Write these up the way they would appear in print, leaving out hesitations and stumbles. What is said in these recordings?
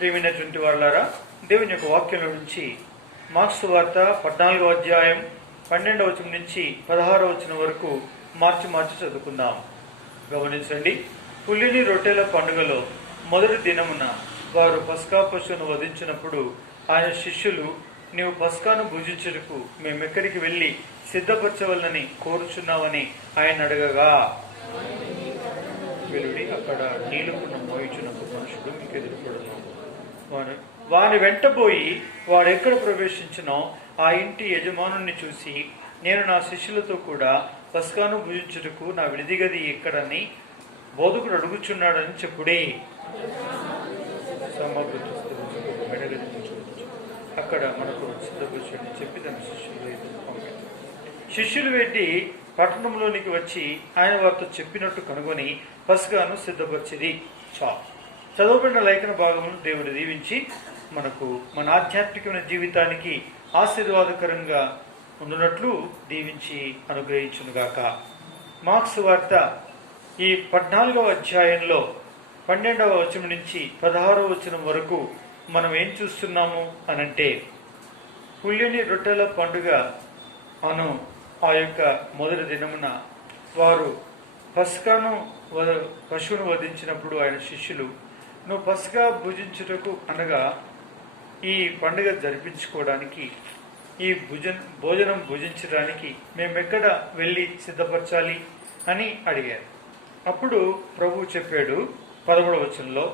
ప్రియమైనటువంటి వారులారా, దేవుని యొక్క వాక్యంలో నుంచి మార్క్స్ వార్త 14వ అధ్యాయం 12వ వచనం నుంచి 16వ వచనం వరకు మార్చి చదువుకుందాం. గమనించండి. పులిని రొట్టెల పండుగలో మొదటి దినమున వారు పస్కా పశువును వధించినప్పుడు ఆయన శిష్యులు, నీవు పస్కాను భుజించుటకు మేమెక్కడికి వెళ్ళి సిద్ధపరచవలనని కోరుచున్నావని ఆయన అడగగా, వెలుడి అక్కడ నీళ్ళకున్న మోయిచున్నప్పుడు మనుషుడు మీకు ఎదురుపడును. వాని వెంటబోయి వాడెక్కడ ప్రవేశించినో ఆ ఇంటి యజమానుని చూసి, నేను నా శిష్యులతో కూడా పస్కాను భుజించుటకు నా విడిది గది ఎక్కడని బోధకుడు అడుగుచున్నాడని చెప్పుడే. అక్కడ మనకు సిద్ధపరచండి చెప్పి తన శిష్యులు వెంటి పట్టణంలోనికి వచ్చి ఆయన వారితో చెప్పినట్టు కనుగొని పస్కాను సిద్ధపరిచిది. చదవబడిన లేఖన భాగమును దేవుడు దీవించి మనకు మన ఆధ్యాత్మికమైన జీవితానికి ఆశీర్వాదకరంగా ఉండునట్లు దీవించి అనుగ్రహించునుగాక. మార్క్స్ వార్త ఈ 14వ అధ్యాయంలో 12వ వచనం నుంచి 16వ వచనం వరకు మనం ఏం చూస్తున్నాము అనంటే, పులిని రొట్టెల పండుగ అను ఆ యొక్క మొదటి దినమున వారు పస్కాను పశువును వధించినప్పుడు ఆయన శిష్యులు, నువ్వు పస్కా భుజించుటకు అనగా ఈ పండుగ జరిపించుకోవడానికి, ఈ భోజనం భుజించడానికి మేమెక్కడ వెళ్ళి సిద్ధపరచాలి అని అడిగారు. అప్పుడు ప్రభువు చెప్పాడు 13వ వచనంలో,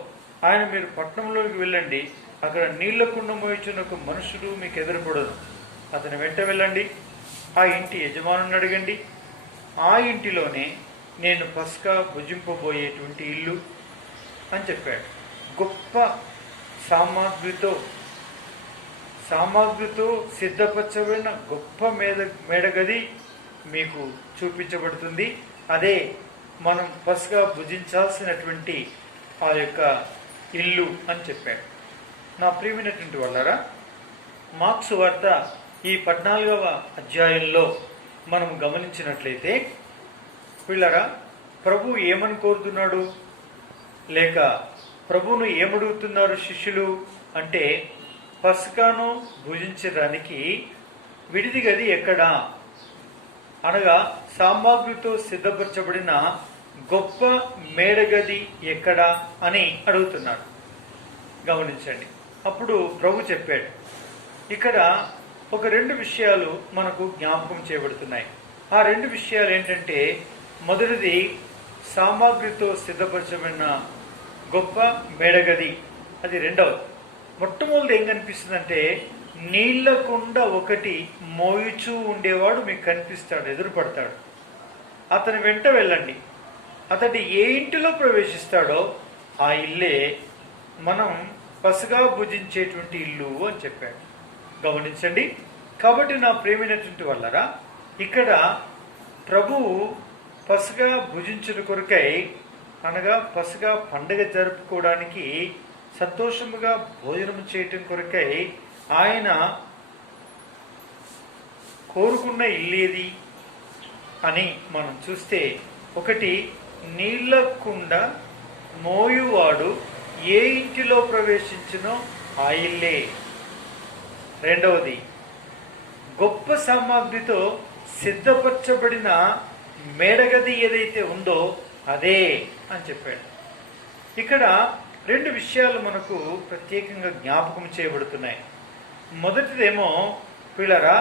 ఆయన మీరు పట్టణంలోకి వెళ్ళండి, అక్కడ నీళ్ల కుండ మోయిచున్న ఒక మనుషుడు మీకు ఎదురుపడదు, అతని వెంట వెళ్ళండి, ఆ ఇంటి యజమానుని అడగండి, ఆ ఇంటిలోనే నేను పస్కా భుజింపబోయేటువంటి ఇల్లు అని చెప్పాడు. గొప్ప సామాగ్రితో సిద్ధపరచబడిన గొప్ప మేడగది మీకు చూపించబడుతుంది. అదే మనం పస్కా భుజించాల్సినటువంటి ఆ యొక్క ఇల్లు అని చెప్పాడు. నా ప్రియమైనటువంటి వాళ్ళారా, మార్క్స్ వార్త ఈ 14వ అధ్యాయంలో మనం గమనించినట్లయితే, పిల్లరా, ప్రభు ఏమని కోరుతున్నాడు, లేక ప్రభువును ఏమడుగుతున్నారు శిష్యులు అంటే, పస్కాను భుజించడానికి విడిది గది ఎక్కడా అనగా సామాగ్రితో సిద్ధపరచబడిన గొప్ప మేడగది ఎక్కడా అని అడుగుతున్నాడు. గమనించండి. అప్పుడు ప్రభు చెప్పాడు, ఇక్కడ ఒక 2 విషయాలు మనకు జ్ఞాపకం చేయబడుతున్నాయి. ఆ 2 విషయాలు ఏంటంటే, మొదటిది సామాగ్రితో సిద్ధపరచబడిన గొప్ప మేడగది, అది రెండవది. మొట్టమొదటి ఏం కనిపిస్తుందంటే, నీళ్ల కుండ ఒకటి మోయిచూ ఉండేవాడు మీకు కనిపిస్తాడు, ఎదురుపడతాడు, అతని వెంట వెళ్ళండి, అతడి ఏ ఇంటిలో ప్రవేశిస్తాడో ఆ ఇల్లే మనం పస్కా భుజించేటువంటి ఇల్లు అని చెప్పాడు. గమనించండి. కాబట్టి నా ప్రియమైనటువంటి వాళ్ళరా, ఇక్కడ ప్రభువు పస్కా భుజించుట కొరకై అనగా పస్కా పండుగ జరుపుకోవడానికి, సంతోషముగా భోజనం చేయటం కొరకై ఆయన కోరుకున్న ఇల్లేది అని మనం చూస్తే, ఒకటి నీళ్ల కుండ మోయువాడు ఏ ఇంటిలో ప్రవేశించినో ఆ ఇల్లే. రెండవది, గొప్ప సామాగ్రితో సిద్ధపరచబడిన మేడగది ఏదైతే ఉందో అదే అని చెప్పాడు. ఇక్కడ 2 విషయాలు మనకు ప్రత్యేకంగా జ్ఞాపకం చేయబడుతున్నాయి. మొదటిదేమో పిల్లరా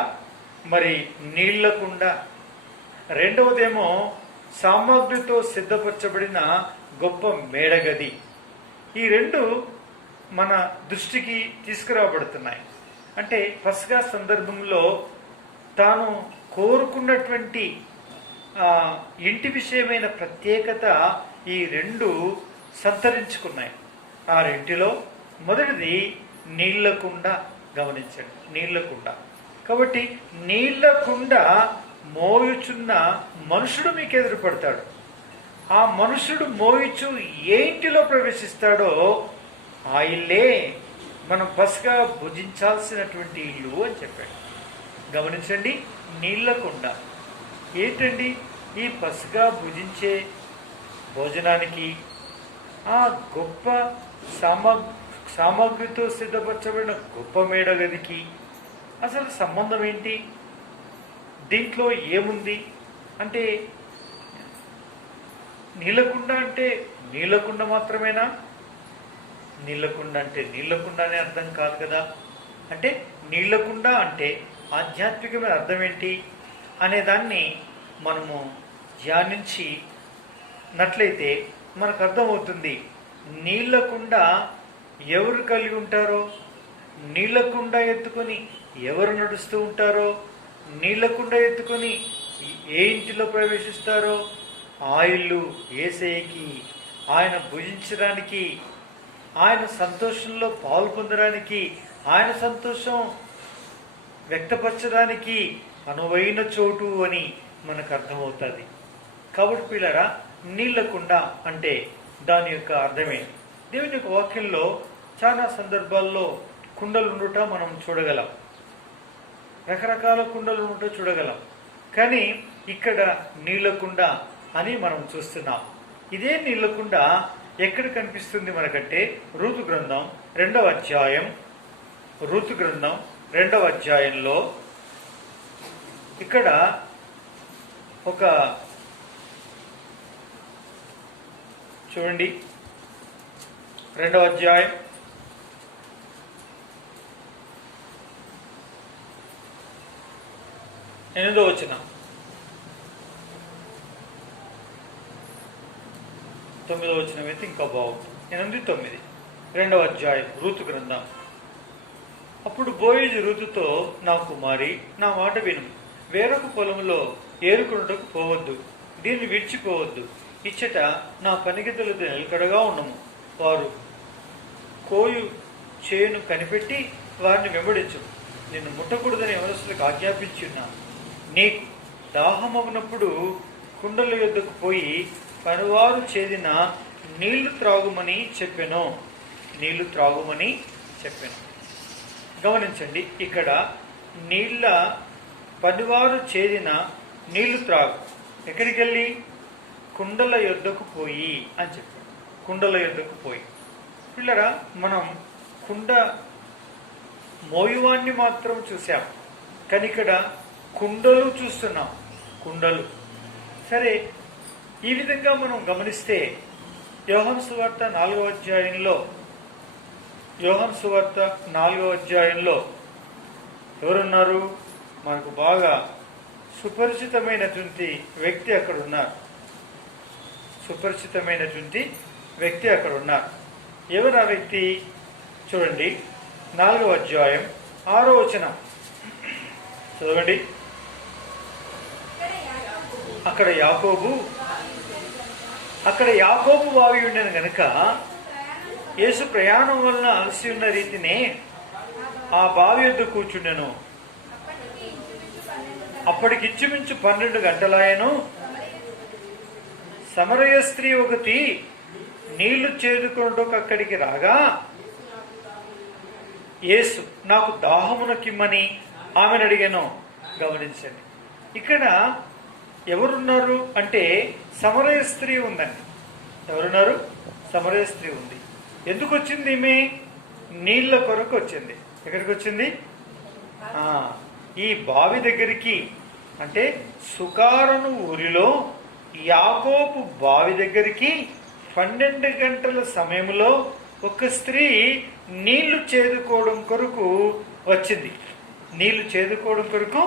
మరి నీళ్ల కుండ, రెండవదేమో సామాగ్రితో సిద్ధపరచబడిన గొప్ప మేడగది. ఈ 2 మన దృష్టికి తీసుకురాబడుతున్నాయి. అంటే పస్కా సందర్భంలో తాను కోరుకున్నటువంటి ఇంటి విషయమైన ప్రత్యేకత ఈ 2 సంతరించుకున్నాయి. ఆ 2లో మొదటిది నీళ్ల కుండ. గమనించండి, నీళ్ల కుండ. కాబట్టి నీళ్ల కుండ మోయుచున్న మనుషుడు మీకు ఎదురుపడతాడు. ఆ మనుషుడు మోయిచు ఏ ఇంటిలో ప్రవేశిస్తాడో ఆ ఇల్లే మనం పస్కా భుజించాల్సినటువంటి ఇల్లు అని చెప్పాడు. గమనించండి, నీళ్ల కుండ ఏంటండి? ఈ పస్కా భుజించే భోజనానికి ఆ గొప్ప సామాగ్రితో సిద్ధపరచబడిన గొప్ప మేడ గదికి అసలు సంబంధం ఏంటి? దీంట్లో ఏముంది అంటే, నీళ్ళకుండ అంటే నీళ్ళకుండ మాత్రమేనా? నీళ్ళకుండ అంటే నీళ్ళకుండ అనే అర్థం కాదు కదా. అంటే నీళ్ళకుండ అంటే ఆధ్యాత్మికమైన అర్థం ఏంటి అనేదాన్ని మనము ధ్యానించినట్లయితే మనకు అర్థమవుతుంది. నీళ్ళకుండ ఎవరు కలిగి ఉంటారో, నీళ్ళకుండ ఎత్తుకొని ఎవరు నడుస్తూ ఉంటారో, నీళ్ళకుండ ఎత్తుకొని ఏ ఇంటిలో ప్రవేశిస్తారో ఆ ఇల్లు యేసయ్యకి, ఆయన భుజించడానికి, ఆయన సంతోషంలో పాలు పొందడానికి, ఆయన సంతోషం వ్యక్తపరచడానికి అనువైన చోటు అని మనకు అర్థమవుతుంది. కాబట్టి పిల్లరా, నీళ్ళకుండ అంటే దాని యొక్క అర్థమే. దేవుని యొక్క వాక్యంలో చాలా సందర్భాల్లో కుండలు ఉండుట మనం చూడగలం, రకరకాల కుండలు ఉండుట చూడగలం. కానీ ఇక్కడ నీళ్ళకుండ అని మనం చూస్తున్నాం. ఇదే నీళ్ళకుండ ఎక్కడ కనిపిస్తుంది మనకంటే రూతు గ్రంథం 2వ అధ్యాయం, రూతు గ్రంథం 2వ అధ్యాయంలో ఇక్కడ ఒక చూడండి, 2వ అధ్యాయం 8వ వచనం, 9వ వచనం అయితే ఇంకా బాగుంది. 8, 9, 2వ అధ్యాయం రూతు గ్రంథం. అప్పుడు బోయజు రూతుతో, నా కుమారి, నా మాట విను, వేరొక పొలంలో ఏరుకొనుటకు పోవద్దు, దీన్ని విడిచిపోవద్దు. ఇచ్చట నా పనిగిద్దలతో నిలకడగా ఉండము. వారు కోయు చేను కనిపెట్టి వారిని వెంబడించు. నిన్ను ముట్టకూడదని యవనస్తులకు ఆజ్ఞాపించున్నాను. నీకు దాహమగినప్పుడు కుండల యొద్దకు పోయి పనివారు చేదిన నీళ్లు త్రాగుమని చెప్పాను. నీళ్లు త్రాగుమని చెప్పాను. గమనించండి, ఇక్కడ నీళ్ళ పనివారు చేదిన నీళ్లు త్రాగు. ఎక్కడికి వెళ్ళి? కుండల యొద్దకు పోయి అని చెప్పాడు. కుండల యొద్దకు పోయి. పిల్లరా, మనం కుండ మోయువాన్ని మాత్రం చూసాం, కానీ ఇక్కడ కుండలు చూస్తున్నాం. కుండలు సరే. ఈ విధంగా మనం గమనిస్తే యోహాను సువార్త 4వ అధ్యాయంలో, యోహాను సువార్త 4వ అధ్యాయంలో ఎవరున్నారు? మనకు బాగా సుపరిచితమైనటువంటి వ్యక్తి అక్కడ ఉన్నారు. సుపరిచితమైనటువంటి వ్యక్తి అక్కడ ఉన్నారు. ఎవరు ఆ వ్యక్తి? చూడండి, 4వ అధ్యాయం 6వ వచనం చదవండి. అక్కడ యాకోబు బావి ఉండేది గనుక యేసు ప్రయాణం వలన అలసి ఉన్న రీతినే ఆ బావి యొద్ద కూర్చుండెను. అప్పటికి ఇంచుమించు 12 గంటలాయను. సమరయ స్త్రీ ఒకటి నీళ్లు చేదుకొనుటకు అక్కడికి రాగా, యేసు నాకు దాహమునకిమ్మని ఆమెను అడిగాను. గమనించండి, ఇక్కడ ఎవరున్నారు అంటే సమరయ స్త్రీ ఉందండి. ఎవరున్నారు? సమరయ స్త్రీ ఉంది. ఎందుకు వచ్చింది ఈమె? నీళ్ల కొరకు వచ్చింది. ఎక్కడికి వచ్చింది? ఈ బావి దగ్గరికి. అంటే సుకారను ఊరిలో యాకోబు బావి దగ్గరికి 12 గంటల సమయంలో ఒక స్త్రీ నీళ్లు చేదుకోవడం కొరకు వచ్చింది. నీళ్లు చేదుకోవడం కొరకు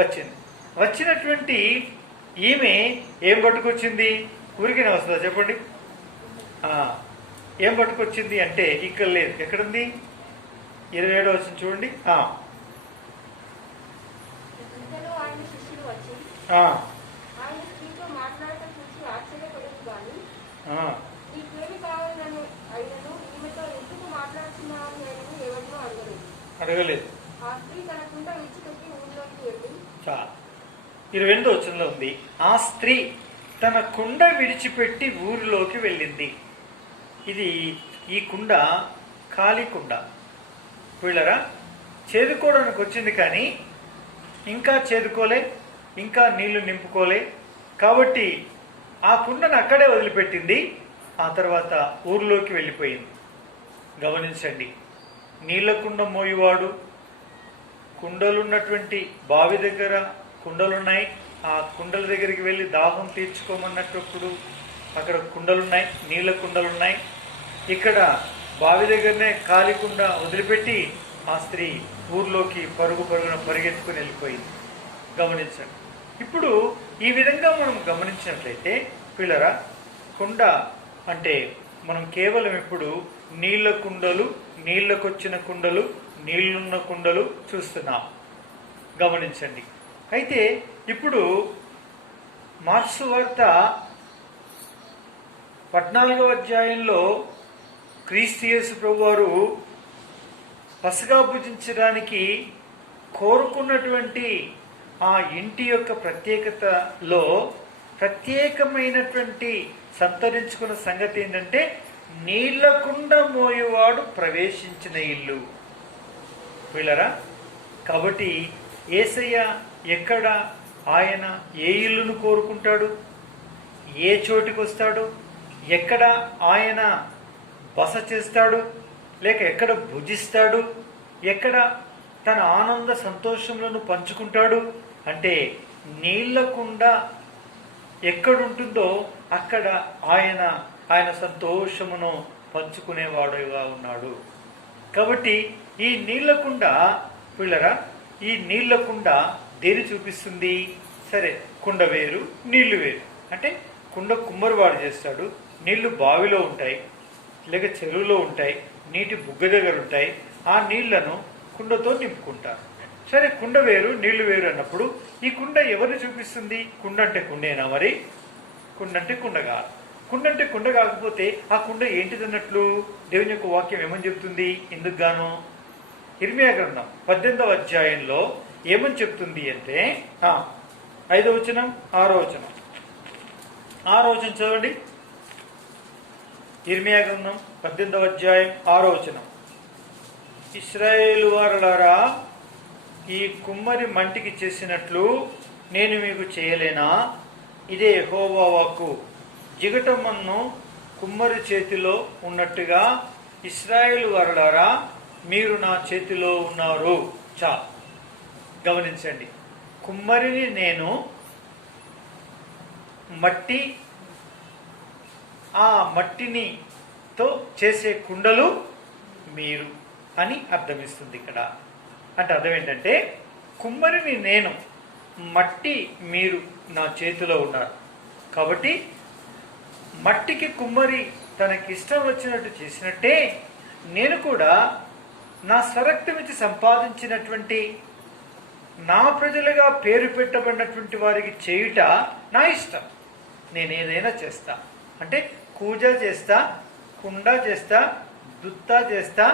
వచ్చింది. వచ్చినటువంటి ఈమె ఏం పట్టుకొచ్చింది? ఊరికైనా వస్తుందా చెప్పండి? ఏం పట్టుకొచ్చింది అంటే ఇక్కడ లేదు. ఎక్కడుంది? 27వ వచనం చూడండి. అడగలేదు. 28వ వచనంలో ఉంది, ఆ స్త్రీ తన కుండ విడిచిపెట్టి ఊరిలోకి వెళ్ళింది. ఇది ఈ కుండ ఖాళీ కుండ. వీళ్ళరా చేదుకోవడానికి వచ్చింది, కానీ ఇంకా చేదుకోలే, ఇంకా నీళ్లు నింపుకోలే. కాబట్టి ఆ కుండను అక్కడే వదిలిపెట్టింది. ఆ తర్వాత ఊర్లోకి వెళ్ళిపోయింది. గమనించండి, నీళ్ళ కుండ మోయువాడు, కుండలున్నటువంటి బావి దగ్గర కుండలున్నాయి, ఆ కుండల దగ్గరికి వెళ్ళి దాహం తీర్చుకోమన్నప్పుడు అక్కడ కుండలున్నాయి, నీళ్ళ కుండలున్నాయి. ఇక్కడ బావి దగ్గరనే ఖాళీ కుండ వదిలిపెట్టి ఆ స్త్రీ ఊర్లోకి పరుగున పరిగెత్తుకుని వెళ్ళిపోయింది. గమనించండి. ఇప్పుడు ఈ విధంగా మనం గమనించినట్లయితే పిల్లరా, కుండ అంటే మనం కేవలం ఇప్పుడు నీళ్ళ కుండలు, నీళ్ళకొచ్చిన కుండలు, నీళ్లున్న కుండలు చూస్తున్నాం. గమనించండి. అయితే ఇప్పుడు మార్క్సు వార్త 14వ అధ్యాయంలో క్రీస్తు యేసు ప్రభువారు పసగా భుజించడానికి కోరుకున్నటువంటి ఆ ఇంటి యొక్క ప్రత్యేకతలో ప్రత్యేకమైనటువంటి సంతరించుకున్న సంగతి ఏంటంటే నీళ్లకుండ మోయువాడు ప్రవేశించిన ఇల్లు. వీళ్ళరా, కాబట్టి యేసయ్య ఎక్కడ ఆయన ఏ ఇల్లును కోరుకుంటాడు, ఏ చోటికి వస్తాడు, ఎక్కడ ఆయన బస చేస్తాడు, లేక ఎక్కడ భుజిస్తాడు, ఎక్కడ తన ఆనంద సంతోషములను పంచుకుంటాడు అంటే నీళ్లకుండ ఎక్కడుంటుందో అక్కడ ఆయన సంతోషమును పంచుకునేవాడుగా ఉన్నాడు. కాబట్టి ఈ నీళ్లకుండ పిల్లరా, ఈ నీళ్లకుండ దేని చూపిస్తుంది? సరే, కుండ వేరు, నీళ్లు వేరు. అంటే కుండ కుమ్మరివాడు చేస్తాడు, నీళ్లు బావిలో ఉంటాయి, లేక చెరువులో ఉంటాయి, నీటి బుగ్గ దగ్గర ఉంటాయి. ఆ నీళ్లను కుండతో నింపుకుంటారు. సరే, కుండ వేరు, నీళ్లు వేరు అన్నప్పుడు ఈ కుండ ఎవరిని చూపిస్తుంది? కుండ అంటే కుండేనా? మరి కుండ అంటే కుండ కాదు. కుండ అంటే కుండ కాకపోతే ఆ కుండ ఏంటిదన్నట్లు దేవుని యొక్క వాక్యం ఏమని చెప్తుంది? ఎందుకు గాను ఇర్మియా గ్రంథం 18వ అధ్యాయంలో ఏమని చెప్తుంది అంటే 5వ వచనం 6వ వచనం. 6వ వచనం చదవండి. ఇర్మియా గ్రంథం 18వ అధ్యాయం 6వ వచనం. ఇశ్రాయేలు వారలారా, ఈ కుమ్మరి మంటికి చేసినట్లు నేను మీకు చేయలేనా? ఇదే యెహోవా వాక్కు. జిగటమన్ను కుమ్మరి చేతిలో ఉన్నట్టుగా ఇశ్రాయేలు వారలారా, మీరు నా చేతిలో ఉన్నారు. గమనించండి, కుమ్మరిని నేను, మట్టి, ఆ మట్టినితో చేసే కుండలు మీరు అని అర్థమిస్తుంది ఇక్కడ. అంటే అర్థం ఏంటంటే కుమ్మరిని నేను, మట్టి మీరు నా చేతిలో ఉన్నారు. కాబట్టి మట్టికి కుమ్మరి తనకిష్టం వచ్చినట్టు చేసినట్టే నేను కూడా నా స్వరక్తమిచ్చి సంపాదించినటువంటి నా ప్రజలుగా పేరు పెట్టబడినటువంటి వారికి చేయుట నా ఇష్టం. నేను ఏదైనా చేస్తా. అంటే కూజ చేస్తా, కుండ చేస్తా, దుత్తా చేస్తా,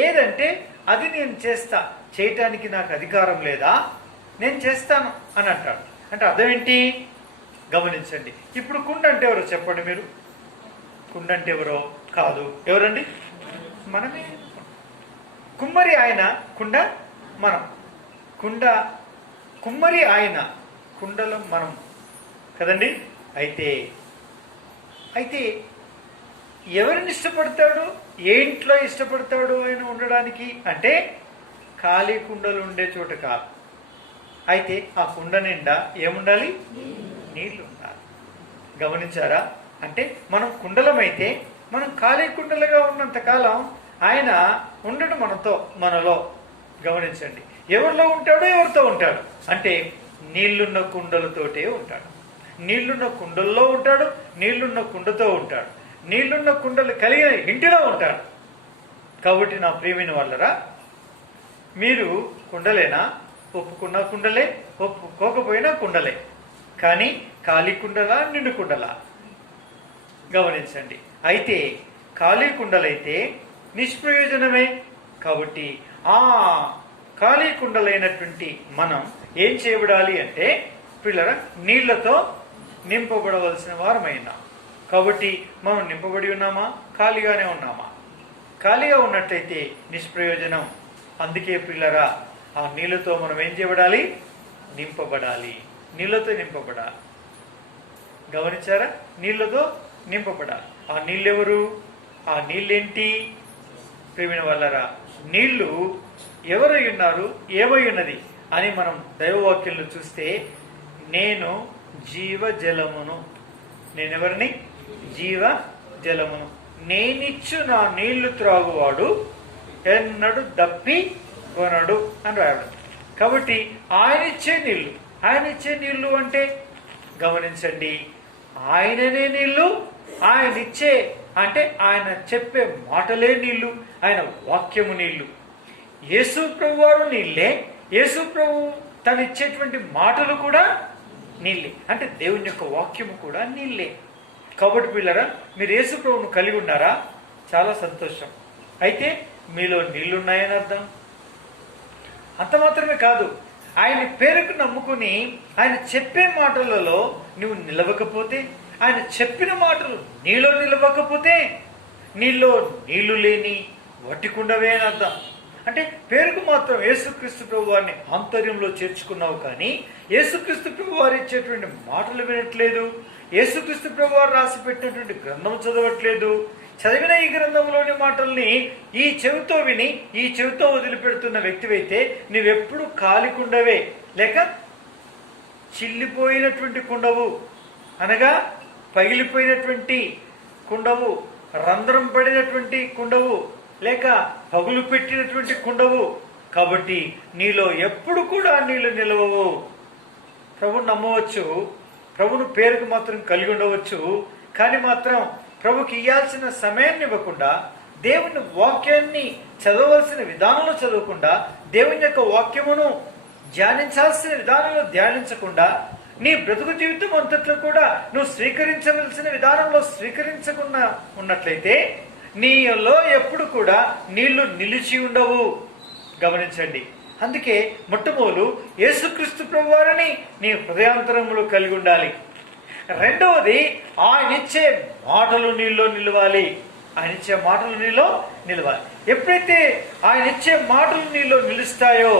ఏదంటే అది నేను చేస్తా. చేయటానికి నాకు అధికారం లేదా? నేను చేస్తాను అని అంటాడు. అంటే అర్థం ఏంటి? గమనించండి. ఇప్పుడు కుండ అంటే ఎవరో చెప్పండి మీరు. కుండ అంటే ఎవరో కాదు. ఎవరండి? మనమే. కుమ్మరి ఆయన, కుండ మనం. కుండ కుమ్మరి ఆయన, కుండలో మనం కదండి. అయితే ఎవరిని ఇష్టపడతాడు? ఏ ఇంట్లో ఇష్టపడతాడు ఆయన ఉండడానికి? అంటే ఖాళీ కుండలు ఉండే చోట కాదు. అయితే ఆ కుండ నిండా ఏముండాలి? నీళ్లు ఉండాలి. గమనించారా? అంటే మనం కుండలమైతే మనం ఖాళీ కుండలుగా ఉన్నంతకాలం ఆయన ఉండడు మనలో. గమనించండి, ఎవరిలో ఉంటాడో ఎవరితో ఉంటాడు అంటే నీళ్లున్న కుండలతోటే ఉంటాడు. నీళ్లున్న కుండల్లో ఉంటాడు, నీళ్లున్న కుండతో ఉంటాడు, నీళ్లున్న కుండలు కలిగిన ఇంటిలో ఉంటాడు. కాబట్టి నా ప్రియమైన వాళ్ళరా, మీరు కుండలేనా? ఒప్పుకున్నా కుండలే, ఒప్పుకోకపోయినా కుండలే. కానీ ఖాళీ కుండలా, నిండు కుండలా? గమనించండి. అయితే ఖాళీ కుండలైతే నిష్ప్రయోజనమే. కాబట్టి ఆ ఖాళీ కుండలైనటువంటి మనం ఏం చేయబడాలి అంటే పిల్లల నీళ్లతో నింపబడవలసిన వారమైనా. కాబట్టి మనం నింపబడి ఉన్నామా? ఖాళీగానే ఉన్నామా? ఖాళీగా ఉన్నట్లయితే నిష్ప్రయోజనం. అందుకే పిల్లరా, ఆ నీళ్ళతో మనం ఏం చేయబడాలి? నింపబడాలి. నీళ్ళతో నింపబడాలి. గమనించారా? నీళ్ళతో నింపబడాలి. ఆ నీళ్ళెవరు? ఆ నీళ్ళేంటి? ప్రియమైన వాళ్ళరా, నీళ్లు ఎవరై ఉన్నారు, ఏమై ఉన్నది అని మనం దైవవాక్యంలో చూస్తే, నేను జీవజలమును, నేనెవరిని? జీవ జలమును, నేనిచ్చు నా నీళ్లు త్రాగువాడు ఎన్నడు దప్పి కొనడు అని రాయడం. కాబట్టి ఆయన ఇచ్చే నీళ్లు, ఆయన ఇచ్చే నీళ్లు అంటే గమనించండి, ఆయననే నీళ్లు, ఆయన ఇచ్చే అంటే ఆయన చెప్పే మాటలే నీళ్లు, ఆయన వాక్యము నీళ్లు. యేసు ప్రభు వారు నీళ్ళే, యేసు ప్రభు తను ఇచ్చేటువంటి మాటలు కూడా నీళ్ళే, అంటే దేవుని యొక్క వాక్యము కూడా నీళ్ళే. కాబట్టి పిల్లరా, మీరు యేసు ప్రభువును కలిగి ఉన్నారా? చాలా సంతోషం. అయితే మీలో నీళ్లున్నాయని అర్థం. అంత మాత్రమే కాదు, ఆయన పేరుకు నమ్ముకుని ఆయన చెప్పే మాటలలో నువ్వు నిలవకపోతే, ఆయన చెప్పిన మాటలు నీలో నిలవకపోతే, నీలో నీళ్లు లేని వట్టికుండవే అని అర్థం. అంటే పేరుకు మాత్రం యేసుక్రీస్తు ప్రభు వారిని ఆంతర్యంలో చేర్చుకున్నావు, కానీ యేసుక్రీస్తు ప్రభు వారు ఇచ్చేటువంటి మాటలు వినట్లేదు, యేసుక్రీస్తు ప్రభు వారు రాసి పెట్టినటువంటి గ్రంథం చదవట్లేదు. చదివిన ఈ గ్రంథంలోని మాటల్ని ఈ చెవితో విని ఈ చెవితో వదిలిపెడుతున్న వ్యక్తివైతే నువ్వెప్పుడు ఖాళీ కుండవే, లేక చిల్లిపోయినటువంటి కుండవు, అనగా పగిలిపోయినటువంటి కుండవు, రంధ్రం పడినటువంటి కుండవు, లేక పగులు పెట్టినటువంటి కుండవు. కాబట్టి నీలో ఎప్పుడు కూడా నీళ్లు నిలవవు. ప్రభుని నమ్మవచ్చు, ప్రభును పేరుకు మాత్రం కలిగి ఉండవచ్చు, కానీ మాత్రం ప్రభుకి ఇవ్వాల్సిన సమయాన్ని ఇవ్వకుండా, దేవుని వాక్యాన్ని చదవలసిన విధానంలో చదవకుండా, దేవుని యొక్క వాక్యమును ధ్యానించాల్సిన విధానంలో ధ్యానించకుండా, నీ బ్రతుకు జీవితం అంతట్లో కూడా నువ్వు స్వీకరించవలసిన విధానంలో స్వీకరించకుండా ఉన్నట్లయితే నీలో ఎప్పుడు కూడా నీళ్లు నిలిచి ఉండవు. గమనించండి. అందుకే మొట్టమొదలు యేసుక్రీస్తు ప్రభువారిని నీ హృదయాంతరంలో కలిగి ఉండాలి. రెండవది, ఆయన ఇచ్చే మాటలు నీలో నిలవాలి. ఆయన ఇచ్చే మాటలు నీలో నిలవాలి. ఎప్పుడైతే ఆయన ఇచ్చే మాటలు నీలో నిలుస్తాయో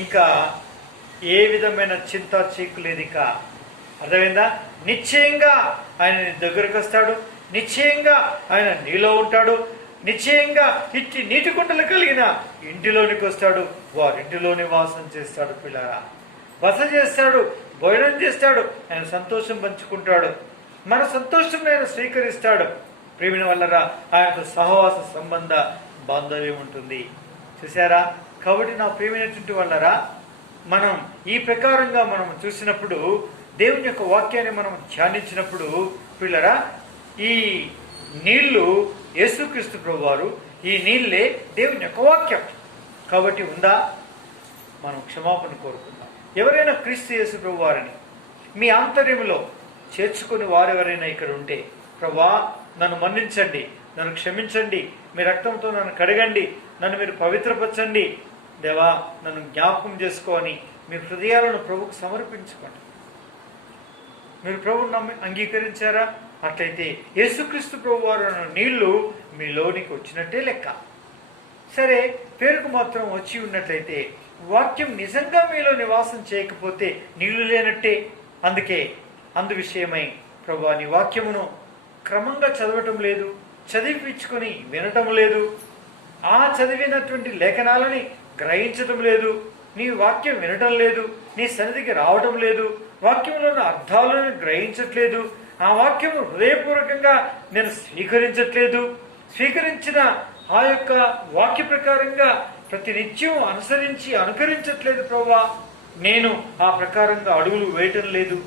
ఇంకా ఏ విధమైన చింత చీకు లేదు. ఇక అర్థమైందా? నిశ్చయంగా ఆయన నీ దగ్గరకు వస్తాడు, నిశ్చయంగా ఆయన నీలో ఉంటాడు, నిశ్చయంగా ఇట్టి నీటి కుంటలు కలిగిన ఇంటిలోనికి వస్తాడు, వారింటిలో నివాసం చేస్తాడు. పిల్లరా, బస చేస్తాడు, భోజనం చేస్తాడు, ఆయన సంతోషం పంచుకుంటాడు, మన సంతోషం ఆయన స్వీకరిస్తాడు. ప్రేమిన వల్లరా ఆయనతో సహవాస సంబంధ బాంధవ్యం ఉంటుంది. చూసారా? కాబట్టి నా ప్రేమైనటువంటి వల్లరా, మనం ఈ ప్రకారంగా మనం చూసినప్పుడు, దేవుని యొక్క వాక్యాన్ని మనం ధ్యానించినప్పుడు పిల్లరా, ఈ నీళ్లు యేసుక్రీస్తు ప్రభువారు, ఈ నీళ్ళే దేవుని యొక్క వాక్యం. కాబట్టి ఉందా? మనం క్షమాపణ కోరుకుందాం. ఎవరైనా క్రీస్తు యేసు ప్రభువారిని మీ ఆంతర్యంలో చేర్చుకుని వారెవరైనా ఇక్కడ ఉంటే, ప్రభువా నన్ను మన్నించండి, నన్ను క్షమించండి, మీ రక్తంతో నన్ను కడగండి, నన్ను మీరు పవిత్రపరచండి, దేవా నన్ను జ్ఞాపకం చేసుకొని మీ హృదయాలను ప్రభుకు సమర్పించుకోండి. మీరు ప్రభువుని అంగీకరించారా? అట్లయితే యేసుక్రీస్తు ప్రభువారు నీళ్లు మీలోనికి వచ్చినట్టే లెక్క. సరే, పేరుకు మాత్రం వచ్చి ఉన్నట్లయితే, వాక్యం నిజంగా మీలో నివాసం చేయకపోతే నీళ్లు లేనట్టే. అందుకే అందు విషయమై ప్రభువా నీ వాక్యమును క్రమంగా చదవటం లేదు, చదివించుకొని వినటం లేదు, ఆ చదివినటువంటి లేఖనాలని గ్రహించటం లేదు, నీ వాక్యం వినటం లేదు, నీ సన్నిధికి రావటం లేదు, వాక్యంలోని అర్థాలను గ్రహించట్లేదు, ఆ వాక్యము హృదయపూర్వకంగా నేను స్వీకరించట్లేదు, స్వీకరించిన ఆ యొక్క వాక్య ప్రకారంగా ప్రతినిత్యం అనుకరించట్లేదు ప్రభువా, నేను ఆ ప్రకారంగా అడుగులు వేయటం లేదు,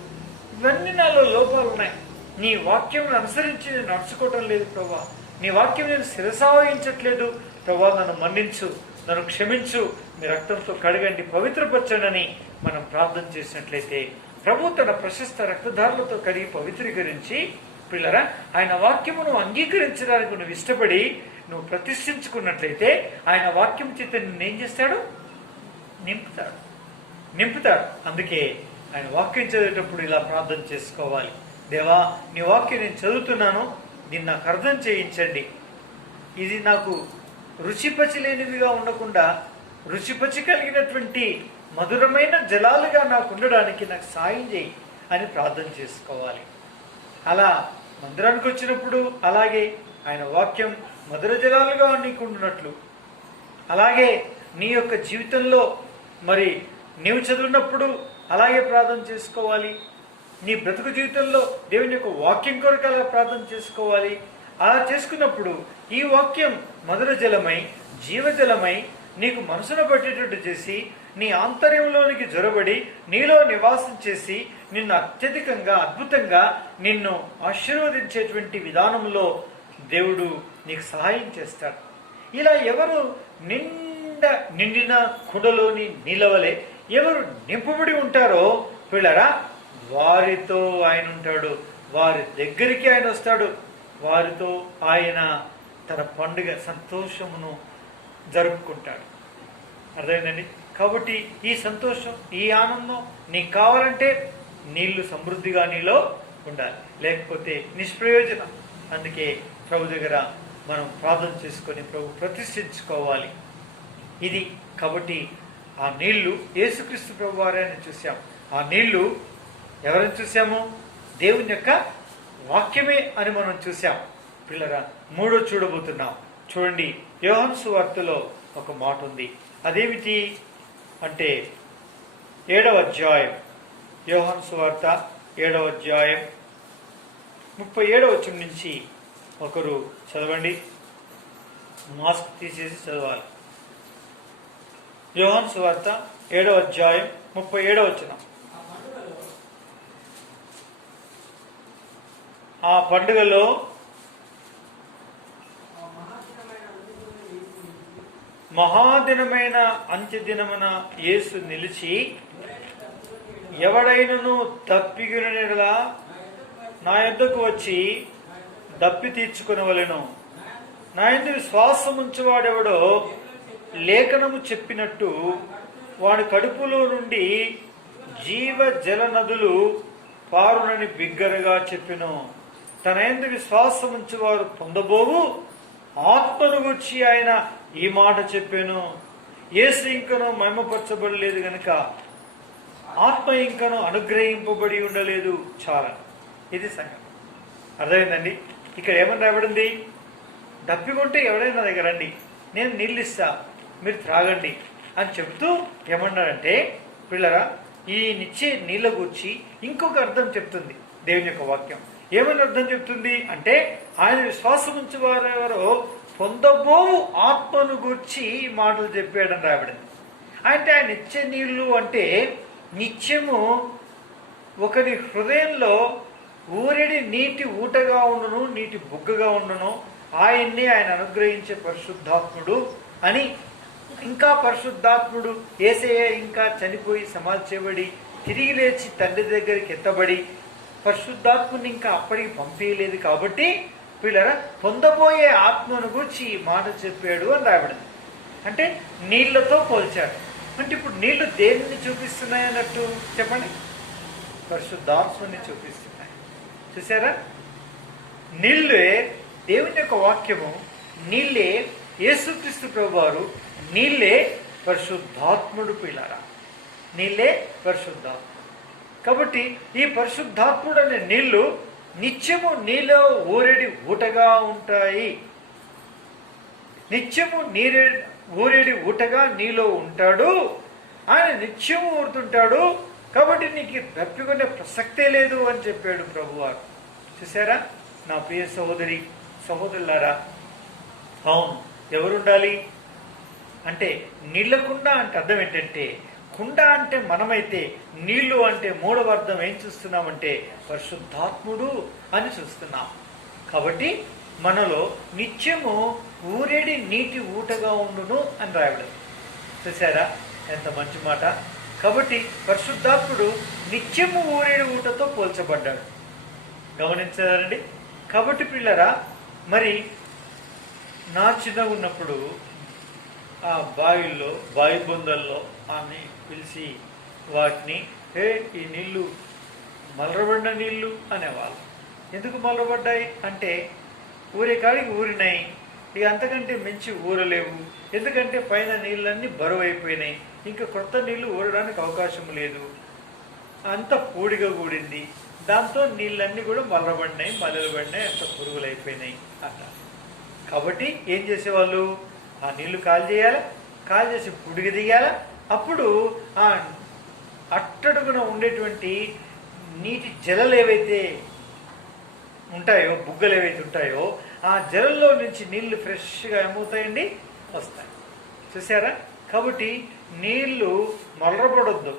ఇవన్నీ నాలో లోపాలు ఉన్నాయి, నీ వాక్యం అనుసరించి నేను నడుచుకోవటం లేదు ప్రభువా, నీ వాక్యం నేను శిరసావహించట్లేదు ప్రభువా, నన్ను మన్నించు, నన్ను క్షమించు, మీ రక్తంతో కడగండి, పవిత్రపరచండి మనం ప్రార్థన చేసినట్లయితే ప్రభు తన ప్రశస్త రక్తధారులతో కడిగి పవిత్రీకరించి, పిల్లరా ఆయన వాక్యమును అంగీకరించడానికి నువ్వు ఇష్టపడి నువ్వు ప్రతిష్ఠించుకున్నట్లయితే ఆయన వాక్యం చేత నిన్నేం చేస్తాడు? నింపుతాడు. అందుకే ఆయన వాక్యం చదివేటప్పుడు ఇలా ప్రార్థన చేసుకోవాలి. దేవా నీ వాక్యం నేను చదువుతున్నాను, దీన్ని నాకు అర్థం చేయించండి, ఇది నాకు రుచిపచి లేనివిగా ఉండకుండా రుచిపచి కలిగినటువంటి మధురమైన జలాలుగా నాకు ఉండడానికి నాకు సాయం చేయి అని ప్రార్థన చేసుకోవాలి. అలా మందిరానికి వచ్చినప్పుడు అలాగే ఆయన వాక్యం మధుర జలాలుగా నీకుండునట్లు, అలాగే నీ యొక్క జీవితంలో మరి నీవు చదివినప్పుడు అలాగే ప్రార్థన చేసుకోవాలి. నీ బ్రతుకు జీవితంలో దేవుని యొక్క వాక్యం కొరకు అలా ప్రార్థన చేసుకోవాలి. అలా చేసుకున్నప్పుడు ఈ వాక్యం మధుర జలమై జీవజలమై నీకు మనసును పట్టేటట్టు చేసి నీ ఆంతర్యంలోనికి జొరబడి నీలో నివాసం చేసి నిన్ను అత్యధికంగా అద్భుతంగా నిన్ను ఆశీర్వదించేటువంటి విధానంలో దేవుడు నీకు సహాయం చేస్తాడు. ఇలా ఎవరు నిండిన కుండలోని నీళ్ళవలే ఎవరు నింపబడి ఉంటారో పిల్లరా, వారితో ఆయన ఉంటాడు, వారి దగ్గరికి ఆయన వస్తాడు, వారితో ఆయన తన పండుగ సంతోషమును జరుపుకుంటాడు. అర్థమైందండి? కాబట్టి ఈ సంతోషం, ఈ ఆనందం నీకు కావాలంటే నీళ్లు సమృద్ధిగా నీలో ఉండాలి, లేకపోతే నిష్ప్రయోజనం. అందుకే ప్రభు దగ్గర మనం ప్రార్థన చేసుకొని ప్రభు ప్రతిష్ఠించుకోవాలి. ఇది కాబట్టి ఆ నీళ్లు యేసుక్రీస్తు ప్రభు వారిని చూసాం. ఆ నీళ్లు ఎవరిని చూసాము? దేవుని యొక్క వాక్యమే అని మనం చూసాం. పిల్లరా, మూడో చూడబోతున్నాం. చూడండి, యోహాను సువార్తలో ఒక మాట ఉంది. అదేమిటి అంటే 7వ అధ్యాయం, యోహాను సువార్త 7వ అధ్యాయం 37వ వచనం నుంచి ఒకరు చదవండి. మాస్క్ తీసేసి చదవాలి. యోహాను సువార్త 7వ అధ్యాయం 37వ వచనం. ఆ పండుగలో మహాదినమైన అంత్యదినమున యేసు నిలిచి, ఎవడైనను తప్పిగినలా నా యొద్దకు వచ్చి దప్పి తీర్చుకునవలెను. నా యందు విశ్వాసం ఉంచువాడెవడో లేఖనము చెప్పినట్టు వాడి కడుపులో నుండి జీవ జల నదులు పారునని బిగ్గరగా చెప్పెను. తన యందు విశ్వాసం ఉంచువారు పొందబోవు ఆత్మను గురించి ఆయన ఈ మాట చెప్పాను. యేసు ఇంకనూ మహిమపరచబడలేదు గనుక ఆత్మ ఇంకనూ అనుగ్రహింపబడి ఉండలేదు. చాలా ఇది సంగతి. అర్థమైందండి? ఇక్కడ ఏమని రాబడింది? దప్పికొంటే ఎవరైనా దగ్గర రండి, నేను నీళ్ళు ఇస్తా, మీరు త్రాగండి అని చెప్తూ ఏమన్నారంటే, పిల్లరా, ఈ నిచ్చే నీళ్ళ గురించి ఇంకొక అర్థం చెప్తుంది దేవుని యొక్క వాక్యం. ఏమని అర్థం చెప్తుంది అంటే, ఆయన విశ్వాసం ఉంచి వారెవరో పొందబోవు ఆత్మను గూర్చి ఈ మాటలు చెప్పాడని రాబడింది. అంటే ఆయన ఇచ్చే నీళ్లు అంటే నిత్యము ఒకరి హృదయంలో ఊరెడి నీటి ఊటగా ఉండును, నీటి బుగ్గగా ఉండును, ఆయన్ని ఆయన అనుగ్రహించే పరిశుద్ధాత్ముడు అని. ఇంకా పరిశుద్ధాత్ముడు యేసయ్య ఇంకా చనిపోయి సమాధి చేయబడి తిరిగి లేచి తండ్రి దగ్గరికి ఎత్తబడి పరిశుద్ధాత్ముని ఇంకా అప్పటికి పంపించలేదు. కాబట్టి పిల్లరా, పొందబోయే ఆత్మను గురించి ఈ మాట చెప్పాడు అని రాబడింది. అంటే నీళ్లతో పోల్చాడు. అంటే ఇప్పుడు నీళ్లు దేనిని చూపిస్తున్నాయి అన్నట్టు చెప్పండి? పరిశుద్ధాత్మని చూపిస్తున్నాయి. చూసారా? నీళ్ళే దేవుని యొక్క వాక్యము, నీళ్ళే యేసుక్రీస్తు ప్రభువారు, నీళ్ళే పరిశుద్ధాత్ముడు. పిల్లరా, నీళ్ళే పరిశుద్ధాత్ముడు. కాబట్టి ఈ పరిశుద్ధాత్ముడు అనే నీళ్లు నిత్యము నీలో ఊరేడి ఊటగా ఉంటాయి. నిత్యము ఊరేడి ఊటగా నీలో ఉంటాడు. ఆయన నిత్యము ఊరుతుంటాడు. కాబట్టి నీకు తప్పికొనే ప్రసక్తే లేదు అని చెప్పాడు ప్రభువారు. చూసారా నా ప్రియ సహోదరి సహోదరులారా? అవును, ఎవరుండాలి అంటే నీళ్ళ కుండ అంటే అర్థం ఏంటంటే, కుండ అంటే మనమైతే నీళ్లు అంటే మూడవ అర్థం ఏం చూస్తున్నామంటే పరిశుద్ధాత్ముడు అని చూస్తున్నాం. కాబట్టి మనలో నిత్యము ఊరేడి నీటి ఊటగా ఉండును అని రాయడం. చూసారా ఎంత మంచి మాట? కాబట్టి పరిశుద్ధాత్ముడు నిత్యము ఊరేడి ఊటతో పోల్చబడ్డాడు. గమనించారండి? కాబట్టి పిల్లరా, మరి నా చిన్నగా ఉన్నప్పుడు ఆ బావిల్లో, బావి బొందల్లో ఆమె పిలిచి వాటిని, ఈ నీళ్లు మలరబడిన నీళ్లు అనేవాళ్ళు. ఎందుకు మలరబడ్డాయి అంటే ఊరే కాడికి ఊరినాయి, ఇక అంతకంటే మించి ఊరలేవు. ఎందుకంటే పైన నీళ్ళన్నీ బరువు అయిపోయినాయి, ఇంకా కొత్త నీళ్లు ఊరడానికి అవకాశం లేదు, అంత పూడిగా కూడింది. దాంతో నీళ్ళన్నీ కూడా మలరబడినాయి, మలరబడినాయి, అంత పురుగులు అయిపోయినాయి అట్లా. కాబట్టి ఏం చేసేవాళ్ళు, ఆ నీళ్లు కాల్ చేయాలి, కాల్ చేసి పుడిగ తీయాలి. అప్పుడు ఆ అట్టడుగున ఉండేటువంటి నీటి జలలు ఏవైతే ఉంటాయో, బుగ్గలు ఏవైతే ఉంటాయో, ఆ జలంలో నుంచి నీళ్లు ఫ్రెష్గా ఏమవుతాయండి, వస్తాయి. చూసారా? కాబట్టి నీళ్లు మొలరబడొద్దు,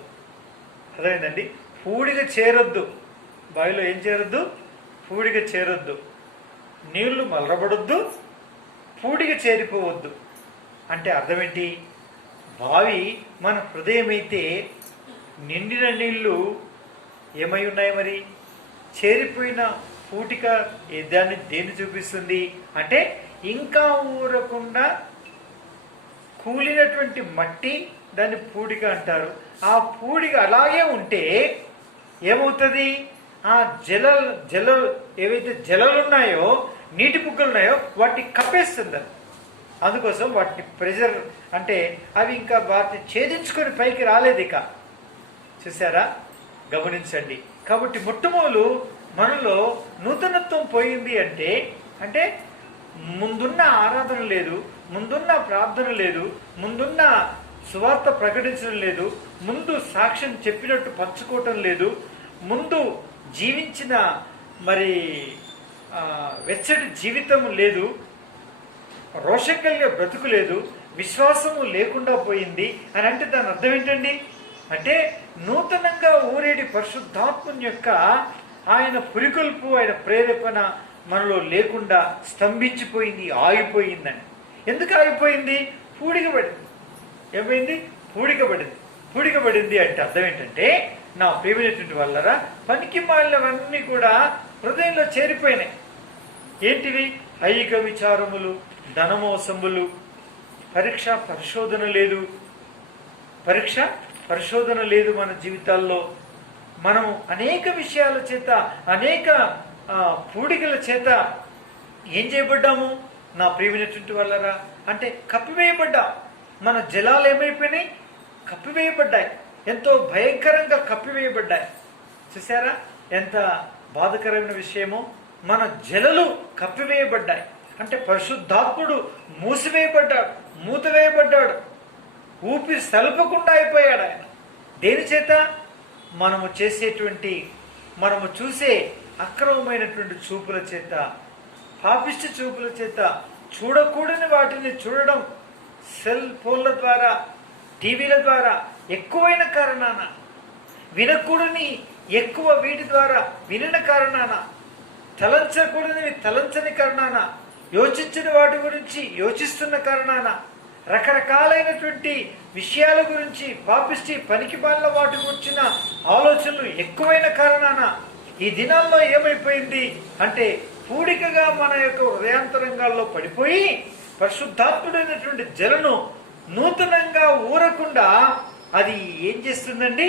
అదేంటండి, పూడిగా చేరొద్దు. బావిలో ఏం చేరొద్దు, పూడిగా చేరొద్దు. నీళ్లు మలరబడొద్దు, పూడిగా చేరిపోవద్దు. అంటే అర్థం ఏంటి? బావి మన హృదయం అయితే నిండిన నీళ్లు ఏమై ఉన్నాయి, మరి చేరిపోయిన పూటిక దేన్ని చూపిస్తుంది అంటే ఇంకా ఊరకుండా కూలినటువంటి మట్టి, దాన్ని పూడిక అంటారు. ఆ పూడిక అలాగే ఉంటే ఏమవుతుంది, ఆ జల ఏవైతే జలాలు ఉన్నాయో, నీటి బుగ్గలు ఉన్నాయో, వాటిని కప్పేస్తుంది. అందుకోసం వాటిని ప్రెజర్ అంటే అవి ఇంకా వాటిని ఛేదించుకొని పైకి రాలేదు ఇక. చూసారా? గమనించండి. కాబట్టి మొట్టమొదలు మనలో నూతనత్వం పోయింది అంటే ముందున్న ఆరాధన లేదు, ముందున్న ప్రార్థన లేదు, ముందున్న సువార్త ప్రకటించడం లేదు, ముందు సాక్ష్యం చెప్పినట్టు పంచుకోవటం లేదు, ముందు జీవించిన మరి వెచ్చటి జీవితం లేదు, రోషం కలిగే బ్రతుకు లేదు, విశ్వాసము లేకుండా పోయింది అని అంటే దాని అర్థం ఏంటండి? అంటే నూతనంగా ఊరేడి పరిశుద్ధాత్మని యొక్క ఆయన పురికొల్పు, ఆయన ప్రేరేపణ మనలో లేకుండా స్తంభించిపోయింది, ఆగిపోయిందని. ఎందుకు ఆగిపోయింది? పూడికబడింది. ఏమైంది? పూడికబడింది. పూడికబడింది అంటే అర్థం ఏంటంటే, నా ప్రియమైనటువంటి వాళ్ళరా, పనికి మాలినవన్నీ కూడా హృదయంలో చేరిపోయినాయి. ఏంటివి? ఐహిక విచారములు, ధనమోసములు, పరీక్ష పరిశోధన లేదు మన జీవితాల్లో. మనము అనేక విషయాల చేత, అనేక పూడికల చేత ఏం చేయబడ్డాము? నా ప్రియమైనటువంటి వాళ్ళరా, అంటే కప్పివేయబడ్డా. మన జలాలు ఏమైపోయినాయి? కప్పివేయబడ్డాయి. ఎంతో భయంకరంగా కప్పివేయబడ్డాయి. చూసారా ఎంత బాధకరమైన విషయమో? మన జలలు కప్పివేయబడ్డాయి. అంటే పరిశుద్ధాత్ముడు మూతవేయబడ్డాడు. ఊపిరి సలపకుండా అయిపోయాడు ఆయన. దేని చేత? మనము చూసే అక్రమమైనటువంటి చూపుల చేత, పాపిష్టి చూపుల చేత, చూడకూడని వాటిని చూడడం, సెల్ ఫోన్ల ద్వారా, టీవీల ద్వారా ఎక్కువైన కారణాన, వినకూడని ఎక్కువ వీటి ద్వారా వినిన కారణాన, తలంచకూడనివి తలంచని కారణాన, యోచించిన వాటి గురించి యోచిస్తున్న కారణాన, రకరకాలైనటువంటి విషయాల గురించి పాపిష్టి పనికిమాలిన వాటి గురించిన ఆలోచనలు ఎక్కువైన కారణాన ఈ దినాల్లో ఏమైపోయింది అంటే పూడికగా మన యొక్క హృదయాంతరంగాల్లో పడిపోయి పరిశుద్ధాత్ముడైనటువంటి జలను నూతనంగా ఊరకుండా అది ఏం చేస్తుందండి?